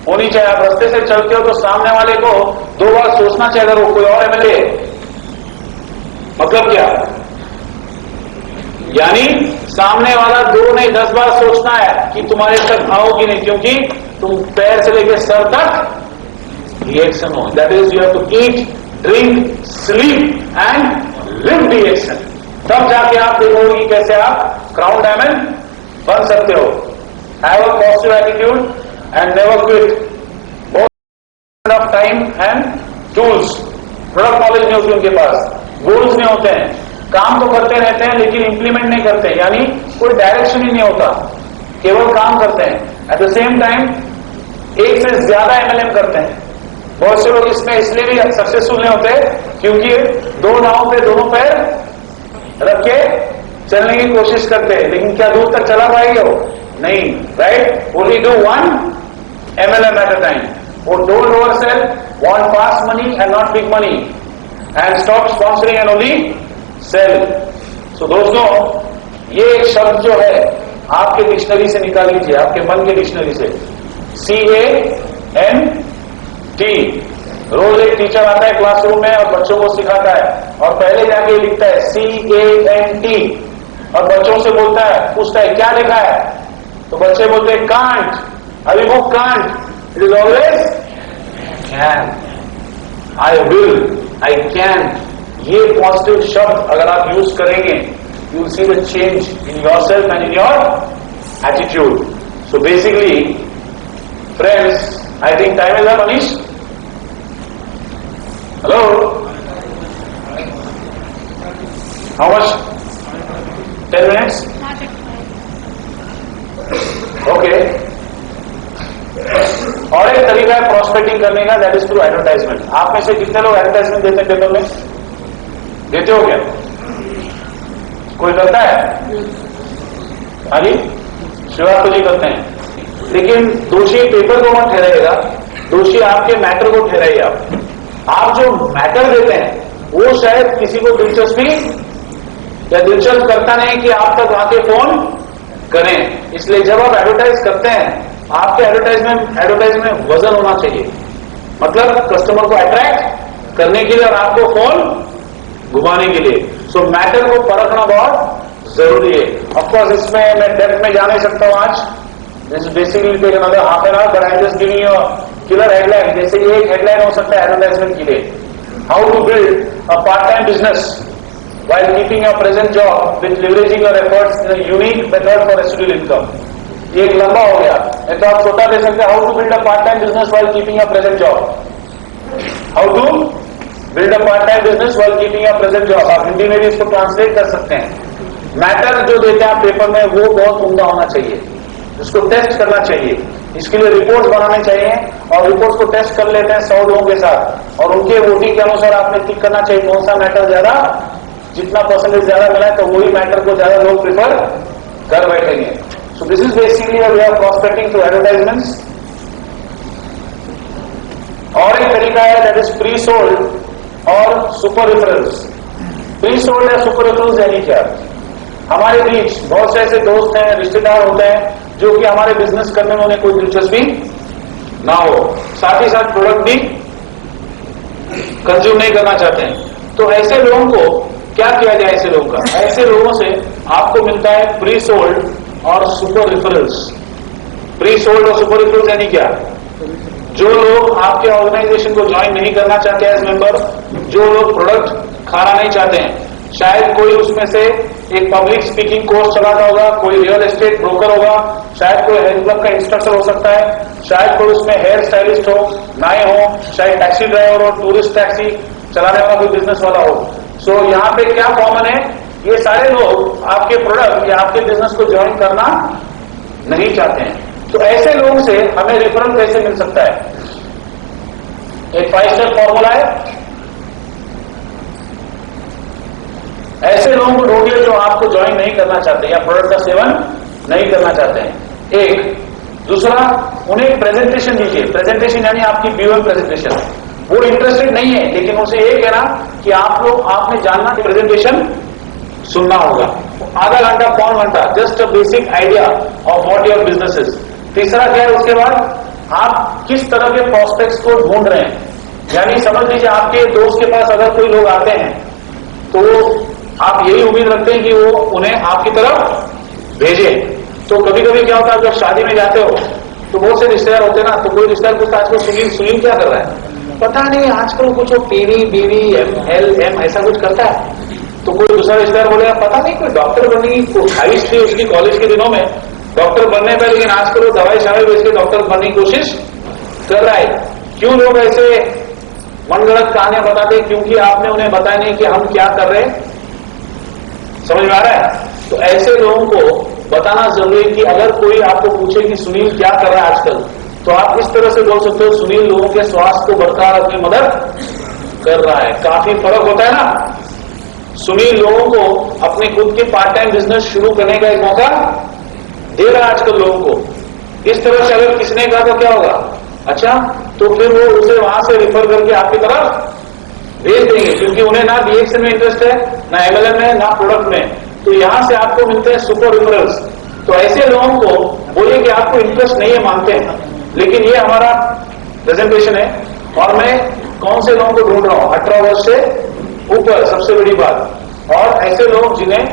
होनी चाहिए। आप रास्ते से चलते हो तो सामने वाले को 2 बार सोचना चाहिए अगर वो कोई और MLA। मतलब क्या? यानी सामने वाला 2 नहीं 10 बार सोचना है कि तुम्हारे तक आओगी नहीं, क्योंकि तुम पैर से लेकर सर तक DXN हो। That is you have to eat, drink, sleep and live DXN। तब जाके आप देखोगे कि कैसे आप क्राउन डायमंड बन सकते हो। Have a positive attitude and never quit. बहुत of time and tools, product knowledge नहीं होती उनके पास, गोल्स नहीं होते हैं, काम तो करते रहते हैं लेकिन इंप्लीमेंट नहीं करते, यानी कोई डायरेक्शन ही नहीं होता, केवल काम करते हैं। एट द सेम टाइम एक से ज्यादा MLM करते हैं। बहुत से लोग इसमें इसलिए भी सक्सेसफुल नहीं होते क्योंकि 2 नाव पे दोनों पैर रख के चलने की कोशिश करते हैं, लेकिन क्या दूर तक चला पाएंगे वो? नहीं, right? Only do 1 MLM at a time. वो don't oversell, want fast money and not big money, and stop sponsoring and only sell. So दोस्तों, ये एक शब्द जो है आपके डिक्शनरी से निकाल लीजिए, आपके मन के डिक्शनरी से। CANT। रोज एक टीचर आता है क्लासरूम में और बच्चों को सिखाता है और पहले जाके लिखता है CANT और बच्चों से बोलता है, पूछता है क्या लिखा है, तो बच्चे बोलते हैं कांट। अभी वो can't, it is always can, I will, I can. ये पॉजिटिव शब्द अगर आप यूज करेंगे, you will see the change in yourself and in your attitude. So basically friends, I think time is up. Manish, hello, how much? 10 minutes? Okay. और एक तरीका है prospecting करने का, दैट इज थ्रू एडवर्टाइजमेंट। आप में से कितने लोग एडवर्टाइजमेंट देते हैं पेपर में? देते हो क्या? कोई करता है? हाँ जी, शिवात्मा जी करते हैं। लेकिन दोषी पेपर को मत ठहराइएगा, दोषी आपके मैटर को ठहराइए। आप जो मैटर देते हैं वो शायद किसी को दिलचस्पी या दिलचस्प करता नहीं कि आप तक आके फोन करें। इसलिए जब आप एडवर्टाइज करते हैं, आपके एडवर्टाइज में वजन होना चाहिए, मतलब कस्टमर को अट्रैक्ट करने के लिए और आपको फोन घुमाने के लिए। सो मैटर को परखना बहुत जरूरी है। ऑफकोर्स इसमें मैं डेप्थ में जा नहीं सकता हूं आज, this basically take another half an hour, but I just giving you killer headline. जैसे ये एक हेडलाइन हो सकता है एडवर्टाइजमेंट के लिए, how to build a part time business while keeping your present job with leveraging your efforts in a unique method for residual income। ये एक लंबा हो गया, तो आप छोटा दे सकते हैं, how to build a part time business while keeping your present job। How to build a part time business while keeping your present job। आप हिंदी में भी इसको ट्रांसलेट कर सकते हैं। मैटर जो देते हैं आप पेपर में वो बहुत उम्दा होना चाहिए, उसको टेस्ट करना चाहिए। इसके लिए रिपोर्ट्स बनाने चाहिए और रिपोर्ट्स को टेस्ट कर लेते हैं 100 लोगों के साथ और उनके वोटिंग के अनुसार आपने टिक करना चाहिए कौन सा मैटर ज्यादा, जितना परसेंटेज ज्यादा मिला है तो वही मैटर को ज्यादा लोग प्रिफर कर बैठेंगे। So this is basically we are prospecting through advertisements. और एक तरीका है दैट इज प्री सोल्ड और सुपर रेफरल्स। प्री सोल्ड या सुपर रेफरल्स यानी क्या? हमारे बीच बहुत से ऐसे दोस्त हैं, रिश्तेदार होते हैं जो कि हमारे बिजनेस करने में उन्हें कोई दिलचस्पी ना हो, साथ ही साथ प्रोडक्ट भी कंज्यूम नहीं करना चाहते हैं। तो ऐसे लोगों को क्या किया जाए? ऐसे लोगों का, ऐसे लोगों से आपको मिलता है प्री सोल्ड और सुपर रेफरल्स। प्री सोल्ड और सुपर रेफरल्स यानी क्या? जो लोग आपके ऑर्गेनाइजेशन को ज्वाइन नहीं करना चाहते एज मेंबर, जो लोग प्रोडक्ट खाना नहीं चाहते हैं, शायद कोई उसमें से एक पब्लिक स्पीकिंग कोर्स चलाता होगा, कोई रियल एस्टेट ब्रोकर होगा, शायद कोई हेल्थ क्लब का इंस्ट्रक्टर हो सकता है, शायद कोई उसमें हेयर स्टाइलिस्ट हो, नाई हो, शायद टैक्सी ड्राइवर हो, टूरिस्ट टैक्सी चलाने वाला कोई बिजनेस वाला हो। सो यहाँ पे क्या कॉमन है? ये सारे लोग आपके प्रोडक्ट या आपके बिजनेस को ज्वाइन करना नहीं चाहते हैं। तो ऐसे लोगों से हमें रेफरल कैसे मिल सकता है? एक 5 स्टेप फॉर्मूला है। ऐसे लोगों को ढूंढिए जो आपको ज्वाइन नहीं करना चाहते या प्रोडक्ट का सेवन नहीं करना चाहते हैं। एक दूसरा, उन्हें प्रेजेंटेशन दीजिए। प्रेजेंटेशन यानी आपकी B1 प्रेजेंटेशन। वो इंटरेस्टेड नहीं है, लेकिन उसे ये कहना कि आपने जानना कि प्रेजेंटेशन सुनना होगा। आधा घंटा, पौन घंटा, just a basic idea of what your business is. तीसरा क्या है, उसके बाद आप किस तरह के प्रोस्पेक्ट्स को ढूंढ रहे हैं। यानी समझ लीजिए आपके दोस्त के पास अगर कोई लोग आते हैं तो आप यही उम्मीद रखते हैं कि वो उन्हें आपकी तरफ भेजे। तो कभी कभी क्या होता है, जब शादी में जाते हो तो बहुत से रिश्तेदार होते हैं ना, तो कोई रिश्तेदार पूछता है आजकल सुनील क्या कर रहा है? पता नहीं, आजकल कुछ पीवी बीवी ML ऐसा कुछ करता है। तो कोई दूसरा रिश्तेदार बोलेगा पता नहीं, कोई डॉक्टर बनने की ख्वाहिश थी उसकी कॉलेज के दिनों में, डॉक्टर बनने पर, लेकिन आजकल वो दवाई शवाई बेच के डॉक्टर बनने की कोशिश कर रहा है। क्यों लोग ऐसे मनगढ़ंत कहानियां बताते हैं? क्योंकि आपने उन्हें बताया नहीं कि हम क्या कर रहे हैं। समझ में आ रहा है? तो ऐसे लोगों को बताना जरूरी है कि अगर कोई आपको पूछे कि सुनील क्या कर रहा है आजकल, तो आप इस तरह से बोल सकते हो, सुनील रखने लोगों के स्वास्थ्य को बरकरार रखने में मदद कर रहा है। काफी फर्क होता है ना। सुनील लोगों को अपने खुद के पार्ट टाइम बिजनेस शुरू करने का एक मौका दे रहा है आजकल लोगों को। इस तरह से अगर किसी ने कहा तो क्या होगा, अच्छा, तो फिर वो उसे वहां से रिफर करके आपकी तरफ भेज देंगे, क्योंकि उन्हें ना DXN में इंटरेस्ट है, ना MLM में, ना प्रोडक्ट में। तो यहां से आपको मिलते हैं सुपर रिफरल्स। तो ऐसे लोगों को बोलिए कि आपको इंटरेस्ट नहीं है, मानते हैं, लेकिन ये हमारा प्रेजेंटेशन है और मैं कौन से लोगों को ढूंढ रहा हूं, 18 वर्ष से ऊपर, सबसे बड़ी बात। और ऐसे लोग जिन्हें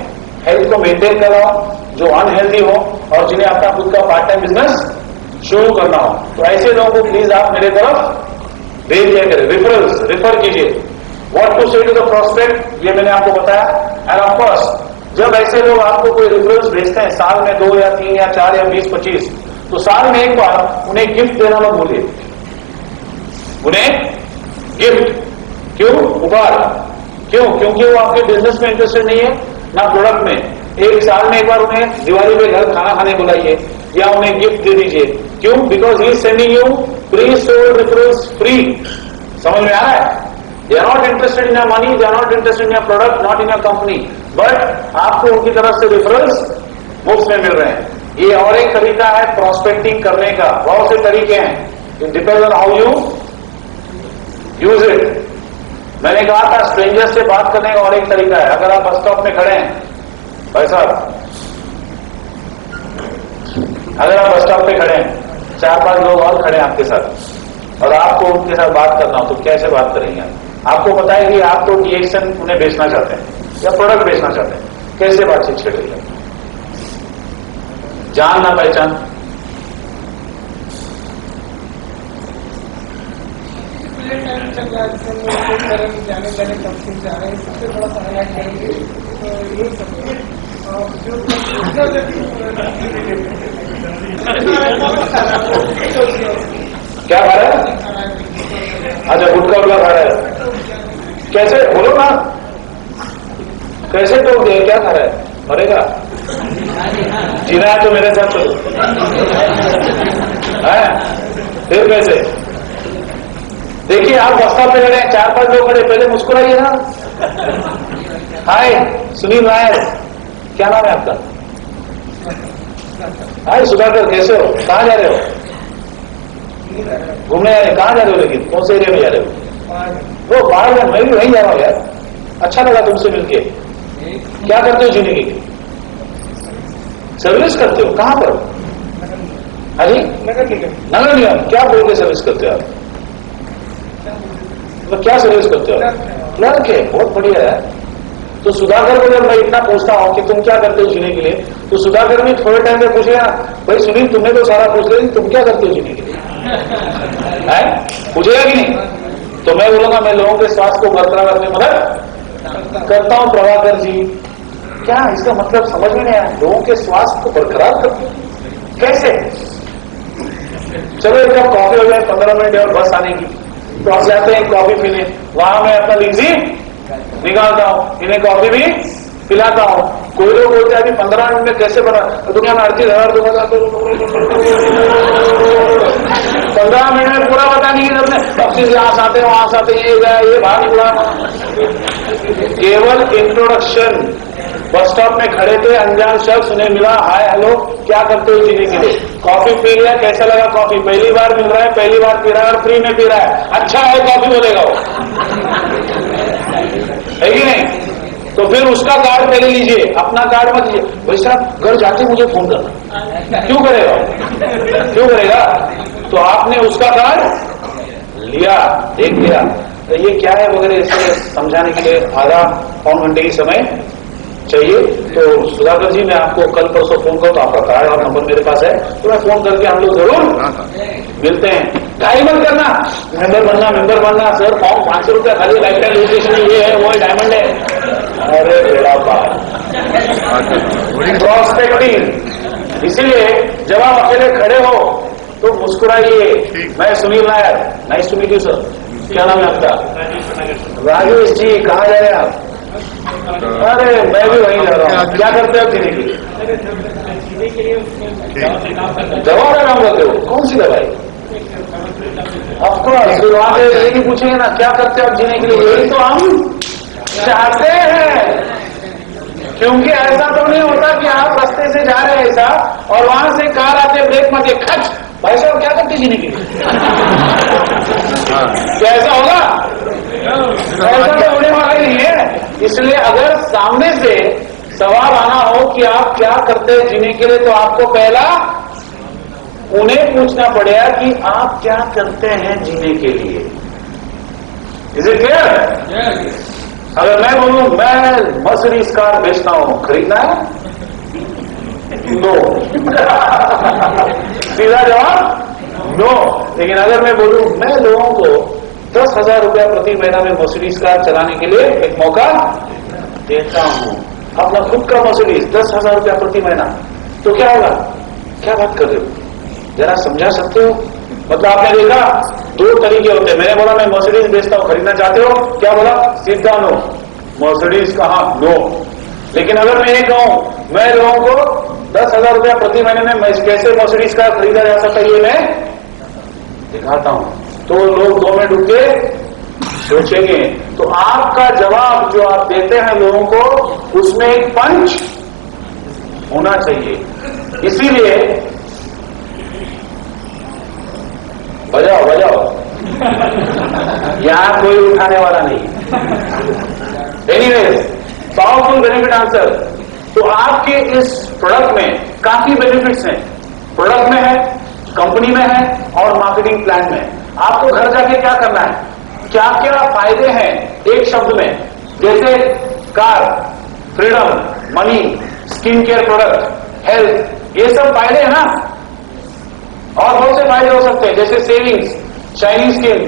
हेल्थ को मेंटेन करना हो, जो अनहेल्दी हो और जिन्हें अपना खुद का पार्ट टाइम बिजनेस शुरू करना हो, तो ऐसे लोगों को प्लीज आप मेरे तरफ भेज दिया करें, रिफरल्स, रिफर कीजिए। व्हाट टू से टू द प्रोस्पेक्ट, ये मैंने आपको बताया। एंड ऑफ कोर्स जब ऐसे लोग आपको कोई रिफरल्स भेजते हैं, साल में 2 या 3 या 4 या 20, 25, तो साल में एक बार उन्हें गिफ्ट देना मत भूलिए। उन्हें गिफ्ट, क्यों? उपहार। क्यों? क्योंकि वो आपके बिजनेस में इंटरेस्टेड नहीं है, ना प्रोडक्ट में। एक साल में एक बार उन्हें दिवाली पे घर खाना खाने बुलाइए या उन्हें गिफ्ट दे दीजिए। क्यों? Because he is sending you pre sold referrals free. समझ में आ रहा है? They are not interested in your money, they are not interested in your product, not in your company, but आपको उनकी तरफ से रिफरल्स मुफ्त में मिल रहे हैं। ये और एक तरीका है प्रोस्पेक्टिंग करने का। बहुत से तरीके हैं, it depends on how you use it. मैंने कहा था स्ट्रेंजर से बात करने का और एक तरीका है। अगर आप बस स्टॉप में खड़े हैं, भाई साहब, अगर आप बस स्टॉप पे खड़े हैं, 4-5 लोग और खड़े हैं आपके साथ, और आपको उनके साथ बात करना हो, तो कैसे बात करेंगे आप? आपको पता है कि आप तो DXN उन्हें बेचना चाहते हैं या प्रोडक्ट बेचना चाहते हैं, कैसे बातचीत छेड़ेंगे? जान ना पहचान। जाने कंपनी जा रहे हैं, सबसे बड़ा सहारा करेंगे। तो ये सब क्या खा रहा है? अच्छा, गुटखा उटका खा रहा है। कैसे? बोलो ना, कैसे टोक दिए? क्या खा रहा है? मरेगा? जीना है तो मेरे साथ चलो। फिर कैसे? देखिए, आप बस्ता पे खड़े हैं, 4-5 लोग खड़े, पहले मुस्कुराइए ना। हाय सुनील नायर, क्या नाम है आपका? हाय सुधाकर, कैसे हो? कहाँ जा रहे हो? घूमने जा रहे? कहाँ जा रहे हो? लेकिन कौन से एरिया में जा रहे हो? वो पहाड़ में। मैं भी वहीं जा रहा हूँ यार, अच्छा लगा तुमसे मिलके। क्या करते हो जीने की? सर्विस करते हो? कहाँ पर? हाँ जी, नगर निगम। क्या बोल के सर्विस करते हो आप? तो क्या सर्विस करते हो? क्लर्क है। बहुत बढ़िया है। तो सुधाकर को जब मैं इतना पूछता हूं कि तुम क्या करते हो जीने के लिए, तो सुधाकर भी थोड़े टाइम में पूछेगा, भाई सुनील तुमने तो सारा पूछ लिया, तुम क्या करते हो जीने के लिए? पूछेगा कि नहीं? तो मैं बोलूंगा मैं लोगों के स्वास्थ्य को बरकरार रखने में मदद करता हूं। प्रभाकर जी, क्या इसका मतलब समझ में नहीं आया? लोगों के स्वास्थ्य को बरकरार करते कैसे? चलो एक कप कॉफी हो जाए, 15 मिनट और बस आने की, तो आप जाते हैं कॉफी पीने, वहां मैं अपना लिग्जी निकालता हूं, इन्हें कॉफी भी पिलाता हूं। कोई लोग बोलते हैं अभी 15 मिनट में कैसे बना, दुनिया में 38,000 15 मिनट में पूरा बता नहीं सबने, ऑक्सीजन यहाँ से आते वहां से आते, ये बाहर निकला। केवल इंट्रोडक्शन। बस स्टॉप में खड़े थे, अनजान शख्स, उन्हें मिला, हाय हेलो, क्या करते हो जीने के लिए? कॉफी पी लिया, कैसा लगा कॉफी? पहली बार मिल रहा है, पहली बार पी रहा है और फ्री में पी रहा है, अच्छा है कॉफी बोलेगा वो, है कि नहीं? तो फिर उसका कार्ड पहले लीजिए, अपना कार्ड मत लीजिए। भाई साहब घर जाके मुझे फोन करना, क्यों करेगा? क्यों करेगा? तो आपने उसका कार्ड लिया, देख लिया, तो ये क्या है वगैरह इसे समझाने के लिए आधा पौन घंटे की समय चाहिए। तो सुधाकर जी, मैं आपको कल परसों फोन करूँ तो आपका कार्ड और नंबर मेरे पास है, तो मैं फोन करके हम लोग जरूर मिलते हैं। डायमंड करना, मेंबर बनना सर, फॉर्म 500 रुपया खाली, लाइफ टाइम रजिस्ट्रेशन, ये है वो है, डायमंड है। अरे बेड़ा पार प्रॉस्पेक्टिंग। इसीलिए जब आप अकेले खड़े हो तो मुस्कुराइए। मैं Sunil Nair, nice to meet you sir. क्या नाम है आपका? राजेश जी। कहाँ जा रहे हैं आप? अरे मैं भी वहीं जा रहा हूँ। क्या करते हो जीने के लिए? दवा का काम करते हो? कौन सी दवाई? ऑफकोर्स वहां पे ये नहीं पूछेंगे ना क्या करते हो आप जीने के लिए, यही तो हम चाहते हैं। क्योंकि ऐसा तो नहीं होता कि आप रास्ते से जा रहे हैं ऐसा और वहां से कार आते ब्रेक मारते खच, भाई साहब क्या करते जीने के लिए? क्या ऐसा होगा? ऐसा तो होने वाला ही नहीं है। इसलिए अगर सामने से सवाल आना हो कि आप क्या करते हैं जीने के लिए, तो आपको पहला उन्हें पूछना पड़ेगा कि आप क्या करते हैं जीने के लिए। Is it clear? अगर मैं बोलूं मैं मर्सिडीज कार बेचता हूं, खरीदना है? नो। सीधा जवाब नो। लेकिन अगर मैं बोलूं मैं लोगों को 10,000 रुपया प्रति महीना में मर्सिडीज कार चलाने के लिए एक मौका देता हूं, अपना खुद का मर्सिडीज 10,000 रुपया प्रति महीना, तो क्या होगा? क्या बात कर रहे हो? जरा समझा सकते हो? मतलब आपने देखा 2 तरीके होते हैं। मैंने बोला मैं मर्सिडीज बेचता हूं, खरीदना चाहते हो? क्या बोला? सीधा नो। मर्सिडीज कहा? नो। लेकिन अगर मैं ये कहूं मैं लोगों को 10,000 रुपया प्रति महीने में कैसे मर्सिडीज कार खरीदा जा सकता है ये मैं दिखाता हूं, तो लोग 2 मिनट रुक के सोचेंगे। तो आपका जवाब जो आप देते हैं लोगों को, उसमें एक पंच होना चाहिए। इसीलिए बजाओ बजाओ, यहां कोई उठाने वाला नहीं। Anyways, powerful benefit answer. तो आपके इस प्रोडक्ट में काफी बेनिफिट्स हैं। प्रोडक्ट में है, कंपनी में है और मार्केटिंग प्लान में। आपको घर जाके क्या करना है, क्या क्या फायदे हैं एक शब्द में, जैसे car, freedom, money, skin care product, health, ये सब फायदे हैं ना। और बहुत से फायदे हो सकते हैं, जैसे savings, shining skin,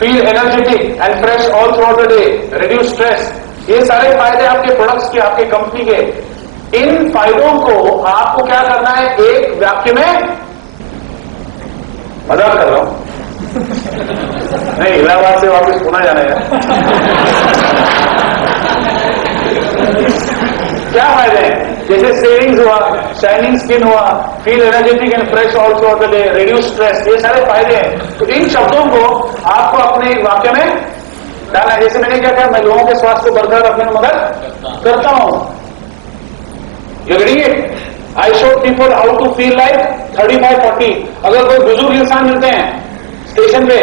feel energetic and fresh all through out the day, reduce stress. ये सारे फायदे आपके प्रोडक्ट्स के, आपके कंपनी के। इन फायदों को आपको क्या करना है, एक वाक्य में, मजाक कर रहा हूं नहीं, इलाहाबाद से वापस पुणे जाना है। क्या फायदे हैं? जैसे सेविंग्स हुआ, शाइनिंग स्किन हुआ, feel energetic and fresh all through out the day, reduce stress, ये सारे फायदे हैं। तो इन शब्दों को आपको अपने एक वाक्य में डालना है। जैसे मैंने क्या कहा, मैं लोगों के स्वास्थ्य को बरकरार रखने में मदद करता हूं। You agree? I show people how to feel like 35-40। अगर कोई बुजुर्ग इंसान मिलते हैं स्टेशन पे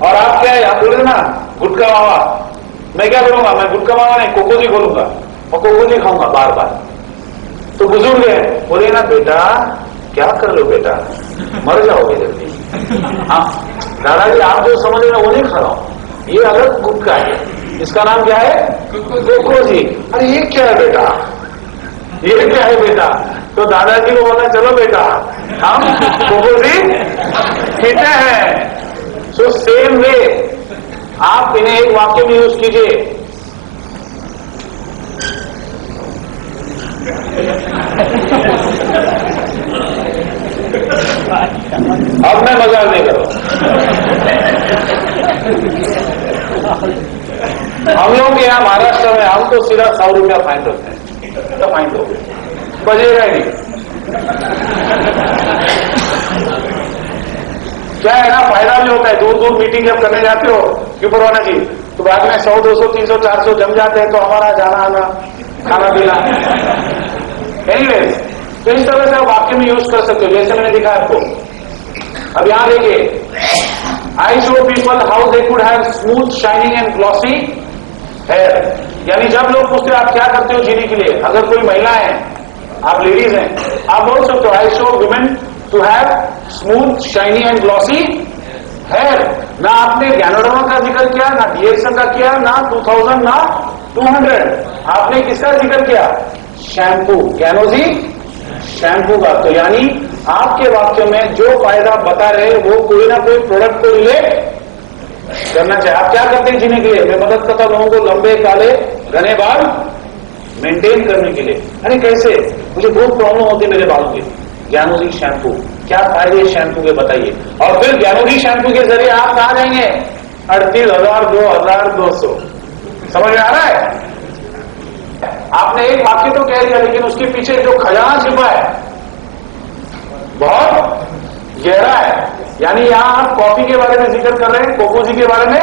और आप क्या है, आप बोल रहे ना गुटखा मावा, मैं क्या बोलूंगा, मैं गुटखा मावा नहीं कोको जी बोलूंगा और कोको जी खाऊंगा बार बार। तो बुजुर्ग है, बोले ना बेटा क्या कर रहे हो बेटा, मर जाओगे जल्दी। हाँ दादाजी आप जो समझ रहे हैं वो नहीं खा रहा हूं, ये अलग गुटखा है, इसका नाम क्या है, कोको जी। अरे ये क्या है बेटा, ये क्या है बेटा? तो दादाजी को बोला चलो बेटा हम कोको जी पीते हैं। सो सेम वे आप इन्हें एक वाक्य में यूज कीजिए। अब मैं मजाक नहीं कर रहा हूं। हम लोग के यहाँ महाराष्ट्र में हम तो सीधा 100 रुपया फाइन रखते हैं, तो फाइन दो, बजेगा ही नहीं। क्या है ना, फायदा भी होता है। दूर दूर मीटिंग जब करने जाते हो क्यों परवाना जी, तो बाद में 100, 200, 300, 400 जम जाते हैं, तो हमारा जाना आना, खाना पीना। एनीवेज, तो इस तरह से आप वाक्य में यूज कर सकते हो, जैसे मैंने दिखा आपको। अब यहां देखिए, I show people how they could have smooth shining and glossy hair. यानी जब लोग पूछते हो आप क्या करते हो जीने के लिए, अगर कोई महिला है, आप लेडीज हैं, आप बोल सकते हो I show women to have smooth shiny and glossy hair. ना आपने ज्ञानोडर्मा का जिक्र किया, ना डीएक्सन का किया, ना 2000, ना 200। आपने किसका जिक्र किया? शैम्पू, ज्ञानोजी शैम्पू का। तो यानी आपके वाक्य में जो फायदा बता रहे वो कोई ना कोई प्रोडक्ट को रिलेट करना चाहिए। आप क्या करते हैं जीने के लिए? मैं मदद करता लोगों को लंबे काले घने बाल मेंटेन करने के लिए। अरे कैसे? मुझे बहुत प्रॉब्लम होती है मेरे बालों की। ज्ञानोजी शैम्पू, क्या फायदे शैम्पू के बताइए। और फिर ज्ञानोजी शैम्पू के जरिए आप कहां जाएंगे? 38,000, 2,200। समझ में आ रहा है? आपने एक वाक्य तो कह दिया, लेकिन उसके पीछे जो खजाना छिपा है बहुत गहरा है। यानी यहां आप कॉफी के बारे में जिक्र कर रहे हैं, कोको जी के बारे में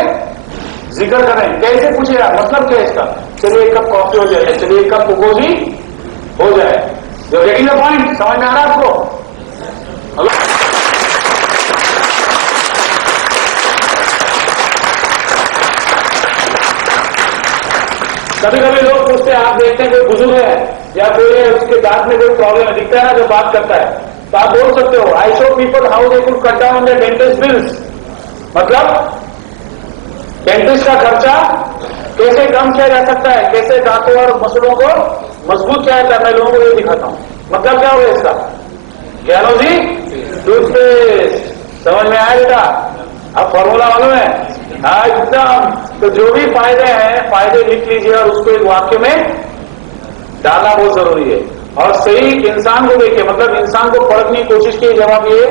जिक्र कर रहे हैं। कैसे पूछे यार, मतलब क्या है इसका? चलिए एक कप कॉफी हो जाए, चलिए एक कप कोको जी हो जाए। जो गेटिंग द पॉइंट, समझ में आ रहा है आपको? हेलो, कभी कभी लोग पूछते हैं, आप देखते हैं कोई बुजुर्ग है या कोई है, उसके दांत में कोई प्रॉब्लम है, दिखता है ना जब बात करता है, तो आप बोल सकते हो I show people how they could cut down the dentist bills. मतलब डेंटिस्ट का खर्चा कैसे कम किया जा सकता है, कैसे दांतों और मसलों को मजबूत किया जाता है, मैं लोगों को ये दिखाता हूं। मतलब क्या होगा इसका? ज्ञानोजी टूथपेस्ट। समझ में आया बेटा? अब फॉर्मूला मालूम है? हाँ एकदम। तो जो भी फायदे हैं, फायदे लिख लीजिए और उसको एक वाक्य में डालना बहुत जरूरी है। और सही इंसान को देखिए, मतलब इंसान को परखने की कोशिश की जब आप ये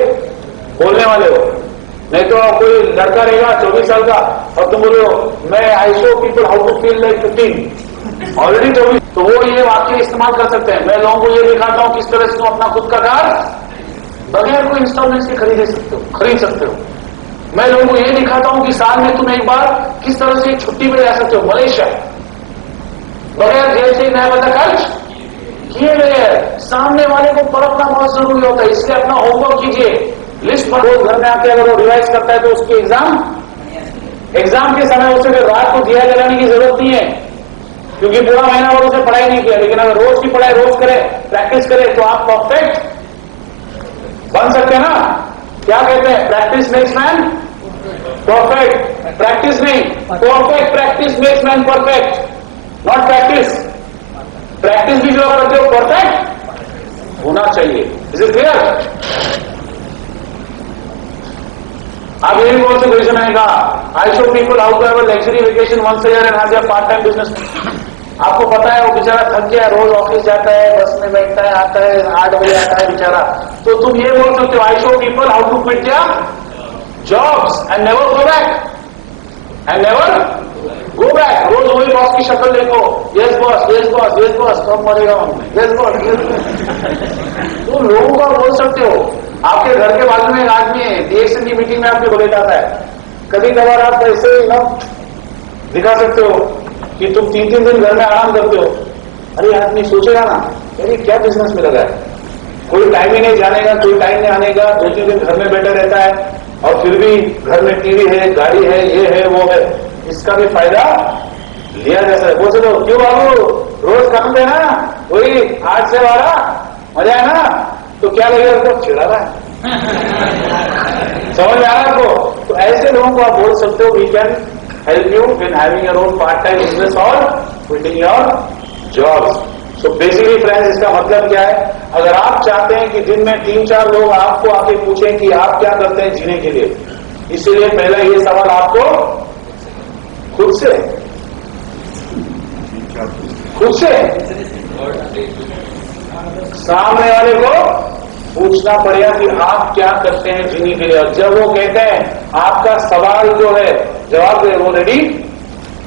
बोलने वाले हो। नहीं तो कोई लड़का रहेगा 24 साल का और तुम बोलो मैं I show people how to feel like 15, already 24, तो वो ये वाक्य इस्तेमाल कर सकते हैं। मैं लोगों को ये दिखाता हूं किस तरह से तुम अपना खुद का कार बगैर कोई इंस्टॉलमेंट से खरीद सकते हो। मैं लोगों को ये दिखाता हूं कि साल में तुम एक बार किस तरह से छुट्टी पे जा सकते हो मलेशिया, बगैर जेल से नया बंदा खर्च किए गए। सामने वाले को परखना बहुत जरूरी होता है, इसलिए अपना होमवर्क कीजिए। लिस्ट पर रोज घर में आके अगर वो रिवाइज करता है तो उसके एग्जाम के समय उसे फिर रात को दिया जलाने की जरूरत नहीं है, क्योंकि पूरा महीना वो उसे पढ़ाई नहीं किया। लेकिन अगर रोज की पढ़ाई रोज करे, प्रैक्टिस करे, तो आप परफेक्ट बन सकते हैं ना। क्या कहते हैं? Practice makes man perfect. Practice नहीं, perfect. Practice makes man perfect, not practice. Practice भी जो आप करते हो परफेक्ट होना चाहिए। Is it clear? आप ये भी बोल सकते, क्वेश्चन आएगा I show people how to have a luxury vacation once a year and have a part time business. आपको पता है वो बेचारा थक गया, रोज ऑफिस जाता है, बस में बैठता है, आता है 8 बजे आता है बेचारा। तो तुम ये बोल सकते हो I show people how to quit their jobs and never go back, and never go back. रोज वही बॉस की शक्ल देखो, yes boss, yes boss, yes boss, कब मरेगा हमने, यस बॉस, यस बॉस। तुम लोगों को बोल सकते हो। आपके घर के बाजू में एक आदमी है, डीएक्सन की मीटिंग में आपके बोले जाता है, कभी कभार आप ऐसे दिखा सकते हो कि तुम 3-3 दिन घर में आराम करते हो। अरे आदमी सोचेगा ना, अरे क्या बिजनेस में लगा है, कोई टाइम ही नहीं जाने का, कोई टाइम नहीं आने का, 2-3 दिन घर में बैठा रहता है और फिर भी घर में टीवी है, गाड़ी है, ये है, वो है। इसका भी फायदा लिया जा सकता है। बोल सकते हो क्यों बाबू, रोज काम देना वही 8 से 12, मजा है ना? तो क्या लगेगा उसको, चिड़ा रहा है। समझ में आ रहा है आपको? तो ऐसे लोगों को आप बोल सकते हो we can help you in having your own part-time business or quitting your jobs. So basically friends, इसका मतलब क्या है? अगर आप चाहते हैं कि दिन में 3-4 लोग आपको आके पूछें कि आप क्या करते हैं जीने के लिए, इसीलिए पहला ये सवाल आपको खुद से सामने वाले को पूछना पड़ेगा कि आप क्या करते हैं जीने के लिए। और जब वो कहते हैं आपका सवाल जो है जवाब दे, वो रेडी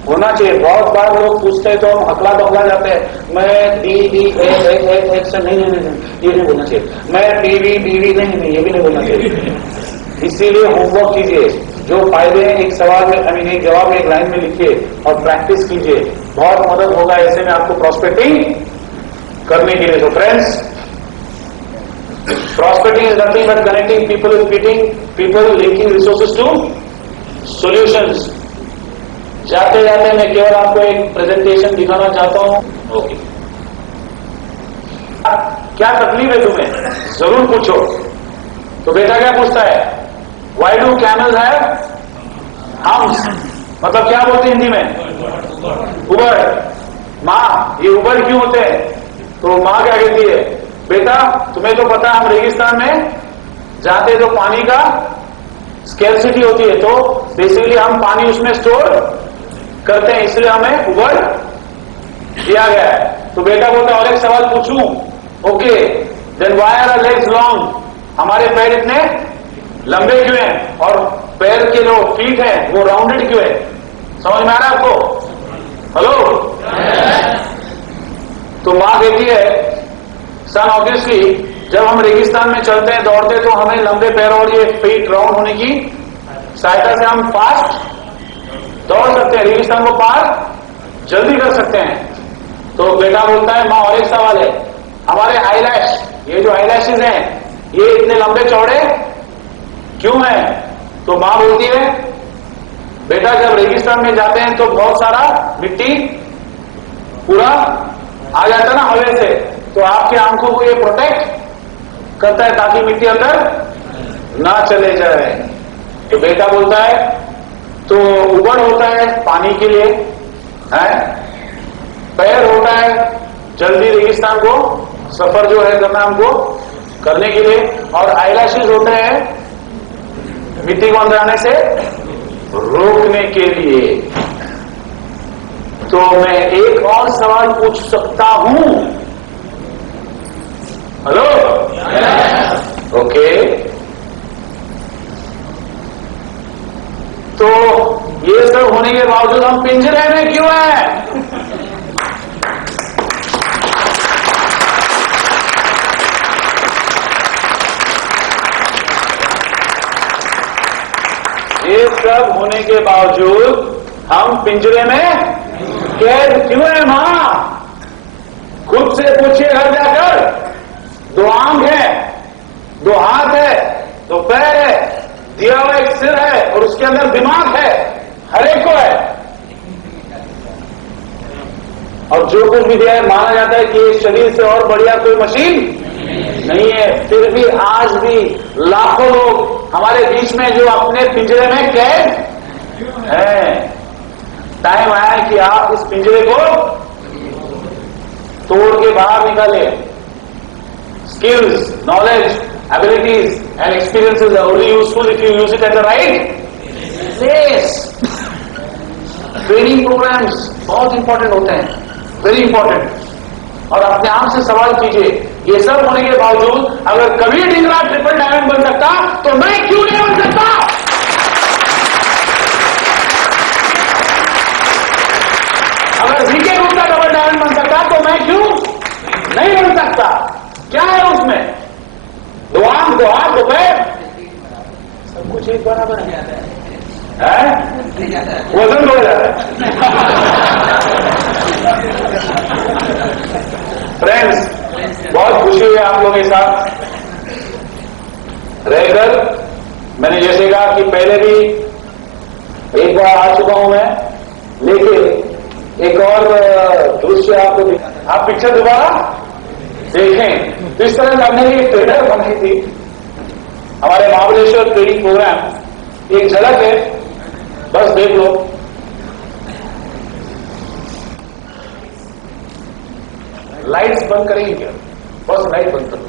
होना चाहिए। बहुत बार लोग पूछते हैं तो हम हकला बकला जाते हैं, मैं डी डी ए से नहीं, ये नहीं बोलना चाहिए, मैं टीवी टीवी नहीं, ये भी नहीं बोलना चाहिए। इसीलिए होमवर्क कीजिए, जो फायदे हैं एक सवाल में, आई मीन एक जवाब में, एक लाइन में लिखिए और प्रैक्टिस कीजिए, बहुत मदद होगा ऐसे में आपको प्रॉस्पेक्टिंग करने के लिए। तो friends, prospecting is nothing but connecting people with people, linking resources to solutions. जाते जाते मैं केवल आपको एक प्रेजेंटेशन दिखाना चाहता हूं। ओके, क्या तकलीफ है तुम्हें, जरूर पूछो। तो बेटा क्या पूछता है, why do camels have humps, मतलब क्या बोलते हैं हिंदी में, उबड़। माँ, ये उबड़ क्यों होते हैं? तो माँ क्या कहती है, बेटा तुम्हें तो पता है हम रेगिस्तान में जाते तो पानी का स्केर्सिटी होती है, तो बेसिकली हम पानी उसमें स्टोर करते हैं, इसलिए हमें उबड़ दिया गया है। तो बेटा बोलता है और एक सवाल पूछूं, okay then why are our legs long, हमारे पैर इतने लंबे क्यों हैं, और पैर के जो फीट हैं वो राउंडेड क्यों है? समझ में आ रहा है आपको? हेलो? तो मां कहती है, सन ऑब्वियसली जब हम रेगिस्तान में चलते हैं, दौड़ते हैं, तो हमें लंबे पैरों और ये फीट राउंड होने की सहायता से हम फास्ट दौड़ सकते हैं, रेगिस्तान को पार जल्दी कर सकते हैं। तो बेटा बोलता है, मां और एक सवाल है, हमारे आईलैश, ये जो आईलैशेस हैं ये इतने लंबे चौड़े क्यों हैं? तो मां बोलती है, बेटा जब रेगिस्तान में जाते हैं तो बहुत सारा मिट्टी पूरा आ जाता है ना हवा से, तो आपके आंखों को ये प्रोटेक्ट करता है ताकि मिट्टी अंदर ना चले जाए। तो बेटा बोलता है, तो उबड़ होता है पानी के लिए, है पैर होता है जल्दी रेगिस्तान को सफर जो है करना हमको करने के लिए, और आईलैशेस होते हैं मिट्टी को अंदर आने से रोकने के लिए। तो मैं एक और सवाल पूछ सकता हूं? हेलो? ओके, तो ये सब होने के बावजूद हम पिंजरे में क्यों हैं? ये सब होने के बावजूद हम पिंजरे में कैद क्यों है? मां, खुद से पूछिए घर जाकर। दो आंख है, दो हाथ है, दो पैर है, दिया हुआ एक सिर है और उसके अंदर दिमाग है, हर एक को है। और जो कुछ भी दिया है माना जाता है कि ये शरीर से और बढ़िया कोई मशीन नहीं है। फिर भी आज भी लाखों लोग हमारे बीच में जो अपने पिंजरे में कैद हैं। टाइम आया है कि आप इस पिंजरे को तोड़ के बाहर निकाले। Skills, knowledge, abilities and experiences are only useful if you use it at the right place. Training programs बहुत इंपॉर्टेंट होते हैं, वेरी इंपॉर्टेंट। और अपने आप से सवाल कीजिए, ये सब होने के बावजूद अगर कभी ढींगरा ट्रिपल डायमंड बन सकता तो मैं क्यों नहीं बन सकता? अगर वीके गुप्ता डबल डायमंड बन सकता तो मैं क्यों नहीं बन सकता? क्या है उसमें? दो आंख, दो हाथ, दो पैर, सब कुछ एक बराबर है, वजन बढ़ जाता है। फ्रेंड्स, बहुत खुशी हुई आप लोगों के साथ रहकर। मैंने जैसे कहा कि पहले भी एक बार आ चुका हूं मैं, लेकिन एक और दृश्य आपको आप पिक्चर दोबारा देखें। तो इस तरह हमने एक ट्रेलर बनाई थी हमारे महाबलेश्वर ट्रेनिंग प्रोग्राम, एक झलक है, बस देख लो। लाइट्स बंद करेंगे क्या? बस लाइट बंद करो,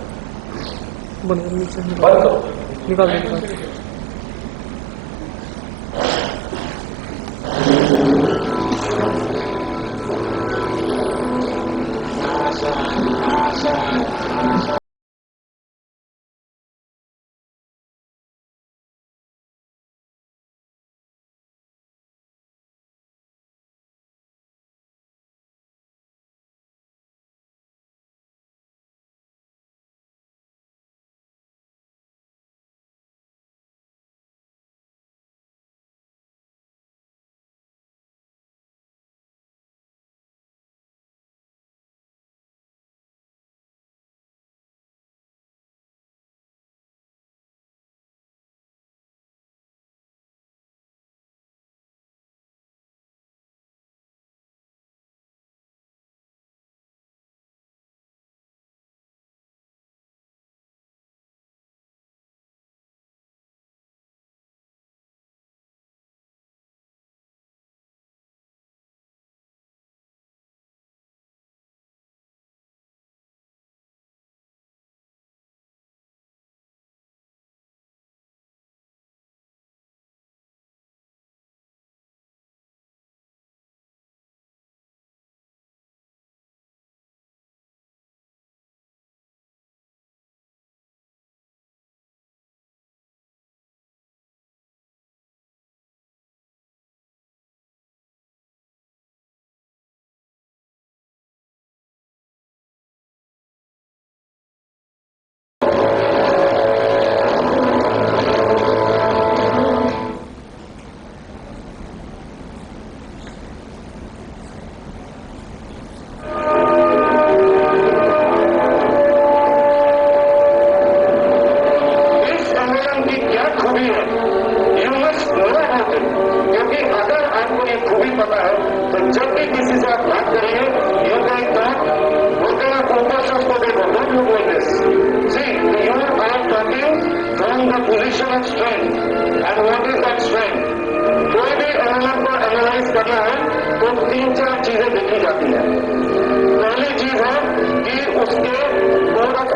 बंद करो, निकाल।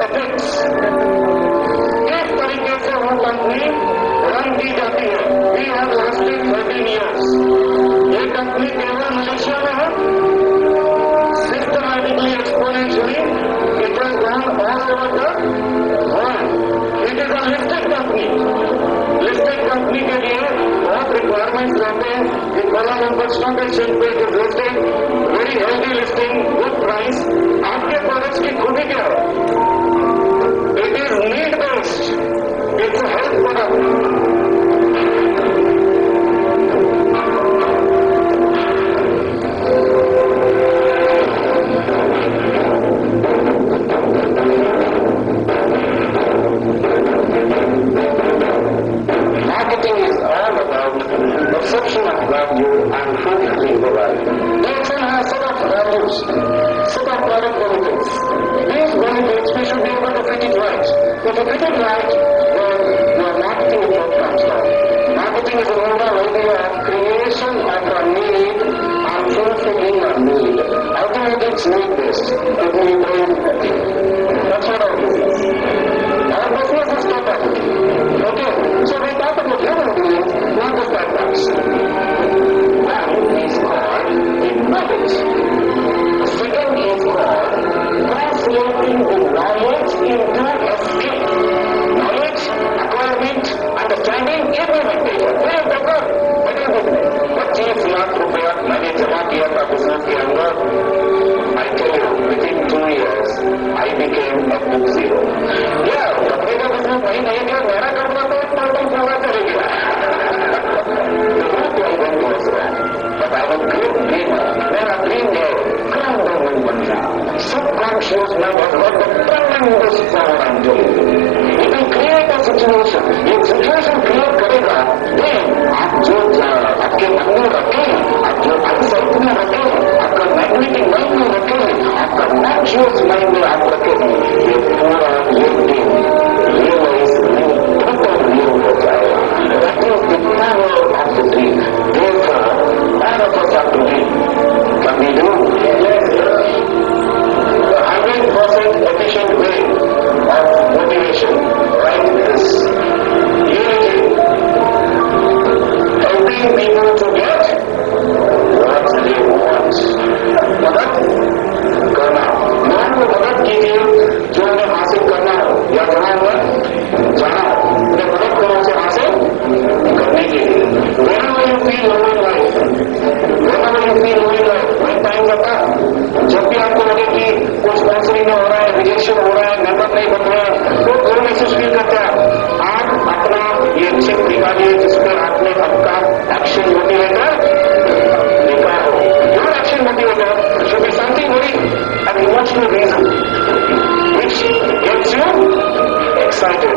एथिक्स, किस तरीके से वो कंपनी रन की जाती है। We have lasted 13 years। ये कंपनी केवल मलेशिया में है, systematically exponentially it has gone all over the world. It is a listed company. Listed company के लिए बहुत रिक्वायरमेंट्स रहते हैं कि कोलालमपुर स्टॉक एक्सचेंज पे it is listed, very healthy listing, good price. आपके प्रोडक्ट्स की खूबी क्या है? It is need based, it's a health product. Marketing is all about perception of value and fulfilling the value. Each one has set of values, set of product benefits. These benefits we should be able to fit it right. If you fit it right, then your marketing approach comes down. Marketing is another idea of creation of a need and fulfilling a need. Ultimately it's need-based. It will bring that's what our business. Our business is total. Okay, so we talk about human beings, not the startups. One is called the knowledge. The second is called translating the knowledge into a skill. Knowledge, acquirement, understanding, implementation. Very better. ₹25 lakh मैंने जमा किया था business के अंदर। I tell you, within 2 years, I became a book zero. Yeah, कपड़े का business नहीं किया, मेरा कपड़ा तो एक पॉइंट पूरा करेगा। But I was great dreamer. मेरा ड्रीम है ग्राउंड गवर्नमेंट बन जाना। Subconscious mind has got the tremendous power I'm telling you. It will create a situation. ये situation create करेगा, then आप जो आपके मन में रखे, आप जो अनसाइट में रखे, आपका मैग्नेटिक माइंड में रखे, आपका कॉन्शियस माइंड में आप रखे, ये पूरा ये ड्रीम रियलाइज टोटल रियल हो जाएगा। That is the power of the dream. Therefore, all of us have to dream. Can we do? The 100% efficient way of motivation, right, is unity. Helping people to get what they want. मदद करना, मान लो मदद कीजिए जो उन्हें हासिल करना हो या जहाँ उन्हें जाना हो, उन्हें मदद करो उसे हासिल करने के लिए। Whenever you feel low in life, when time आता, जब भी आपको लगे कि कुछ स्पॉन्सरिंग हो रहा है, रिजेक्शन हो रहा है, मेंबर नहीं बन रहा है, तो कोई मैसेज फील करता है, आप अपना ये चिप निकालिए जिसमें आपने आपका एक्शन मोटिवेटर लिखा हो। Your action motivator should be something very an emotional reason which gets you excited.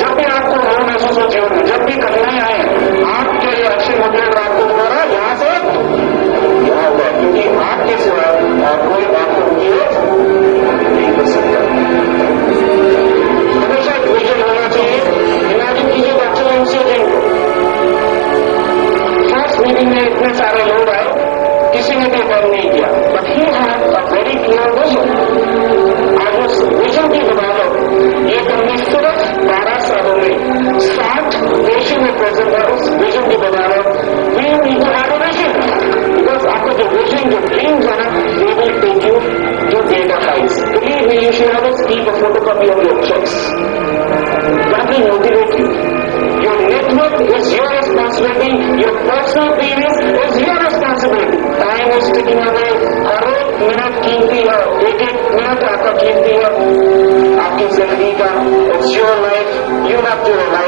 जब भी आपको रो महसूस हो जीवन में, जब भी कठिनाई आए, आपके ये एक्शन मोटिवेटर आपको द्वारा यहाँ से यहाँ होगा, क्योंकि आपके सिवा कोई आपको नहीं कर सकता। हमेशा एक विजन होना चाहिए। इमेजिन कीजिए डॉक्टर इंसिडेंट को फर्स्ट मीटिंग में इतने सारे लोग आए, किसी ने भी अटेंड नहीं किया, but he had a very clear vision. आज उस विजन की बदौलत ये कंपनी सिर्फ 12 सालों में 60 देशों में प्रेजेंट है। उस विजन की बदौलत we need to have a vision, because आपका जो विजन, जो ड्रीम्स है ना, they will take you to greater heights. Believe me, you should always keep a photocopy of your cheques. That will motivate you. Your network is your responsibility. Your personal peace is your responsibility. Time is ticking away. हर एक minute कीमती है, एक minute आपका कीमती है आपकी जिंदगी का। It's your life. You have to realize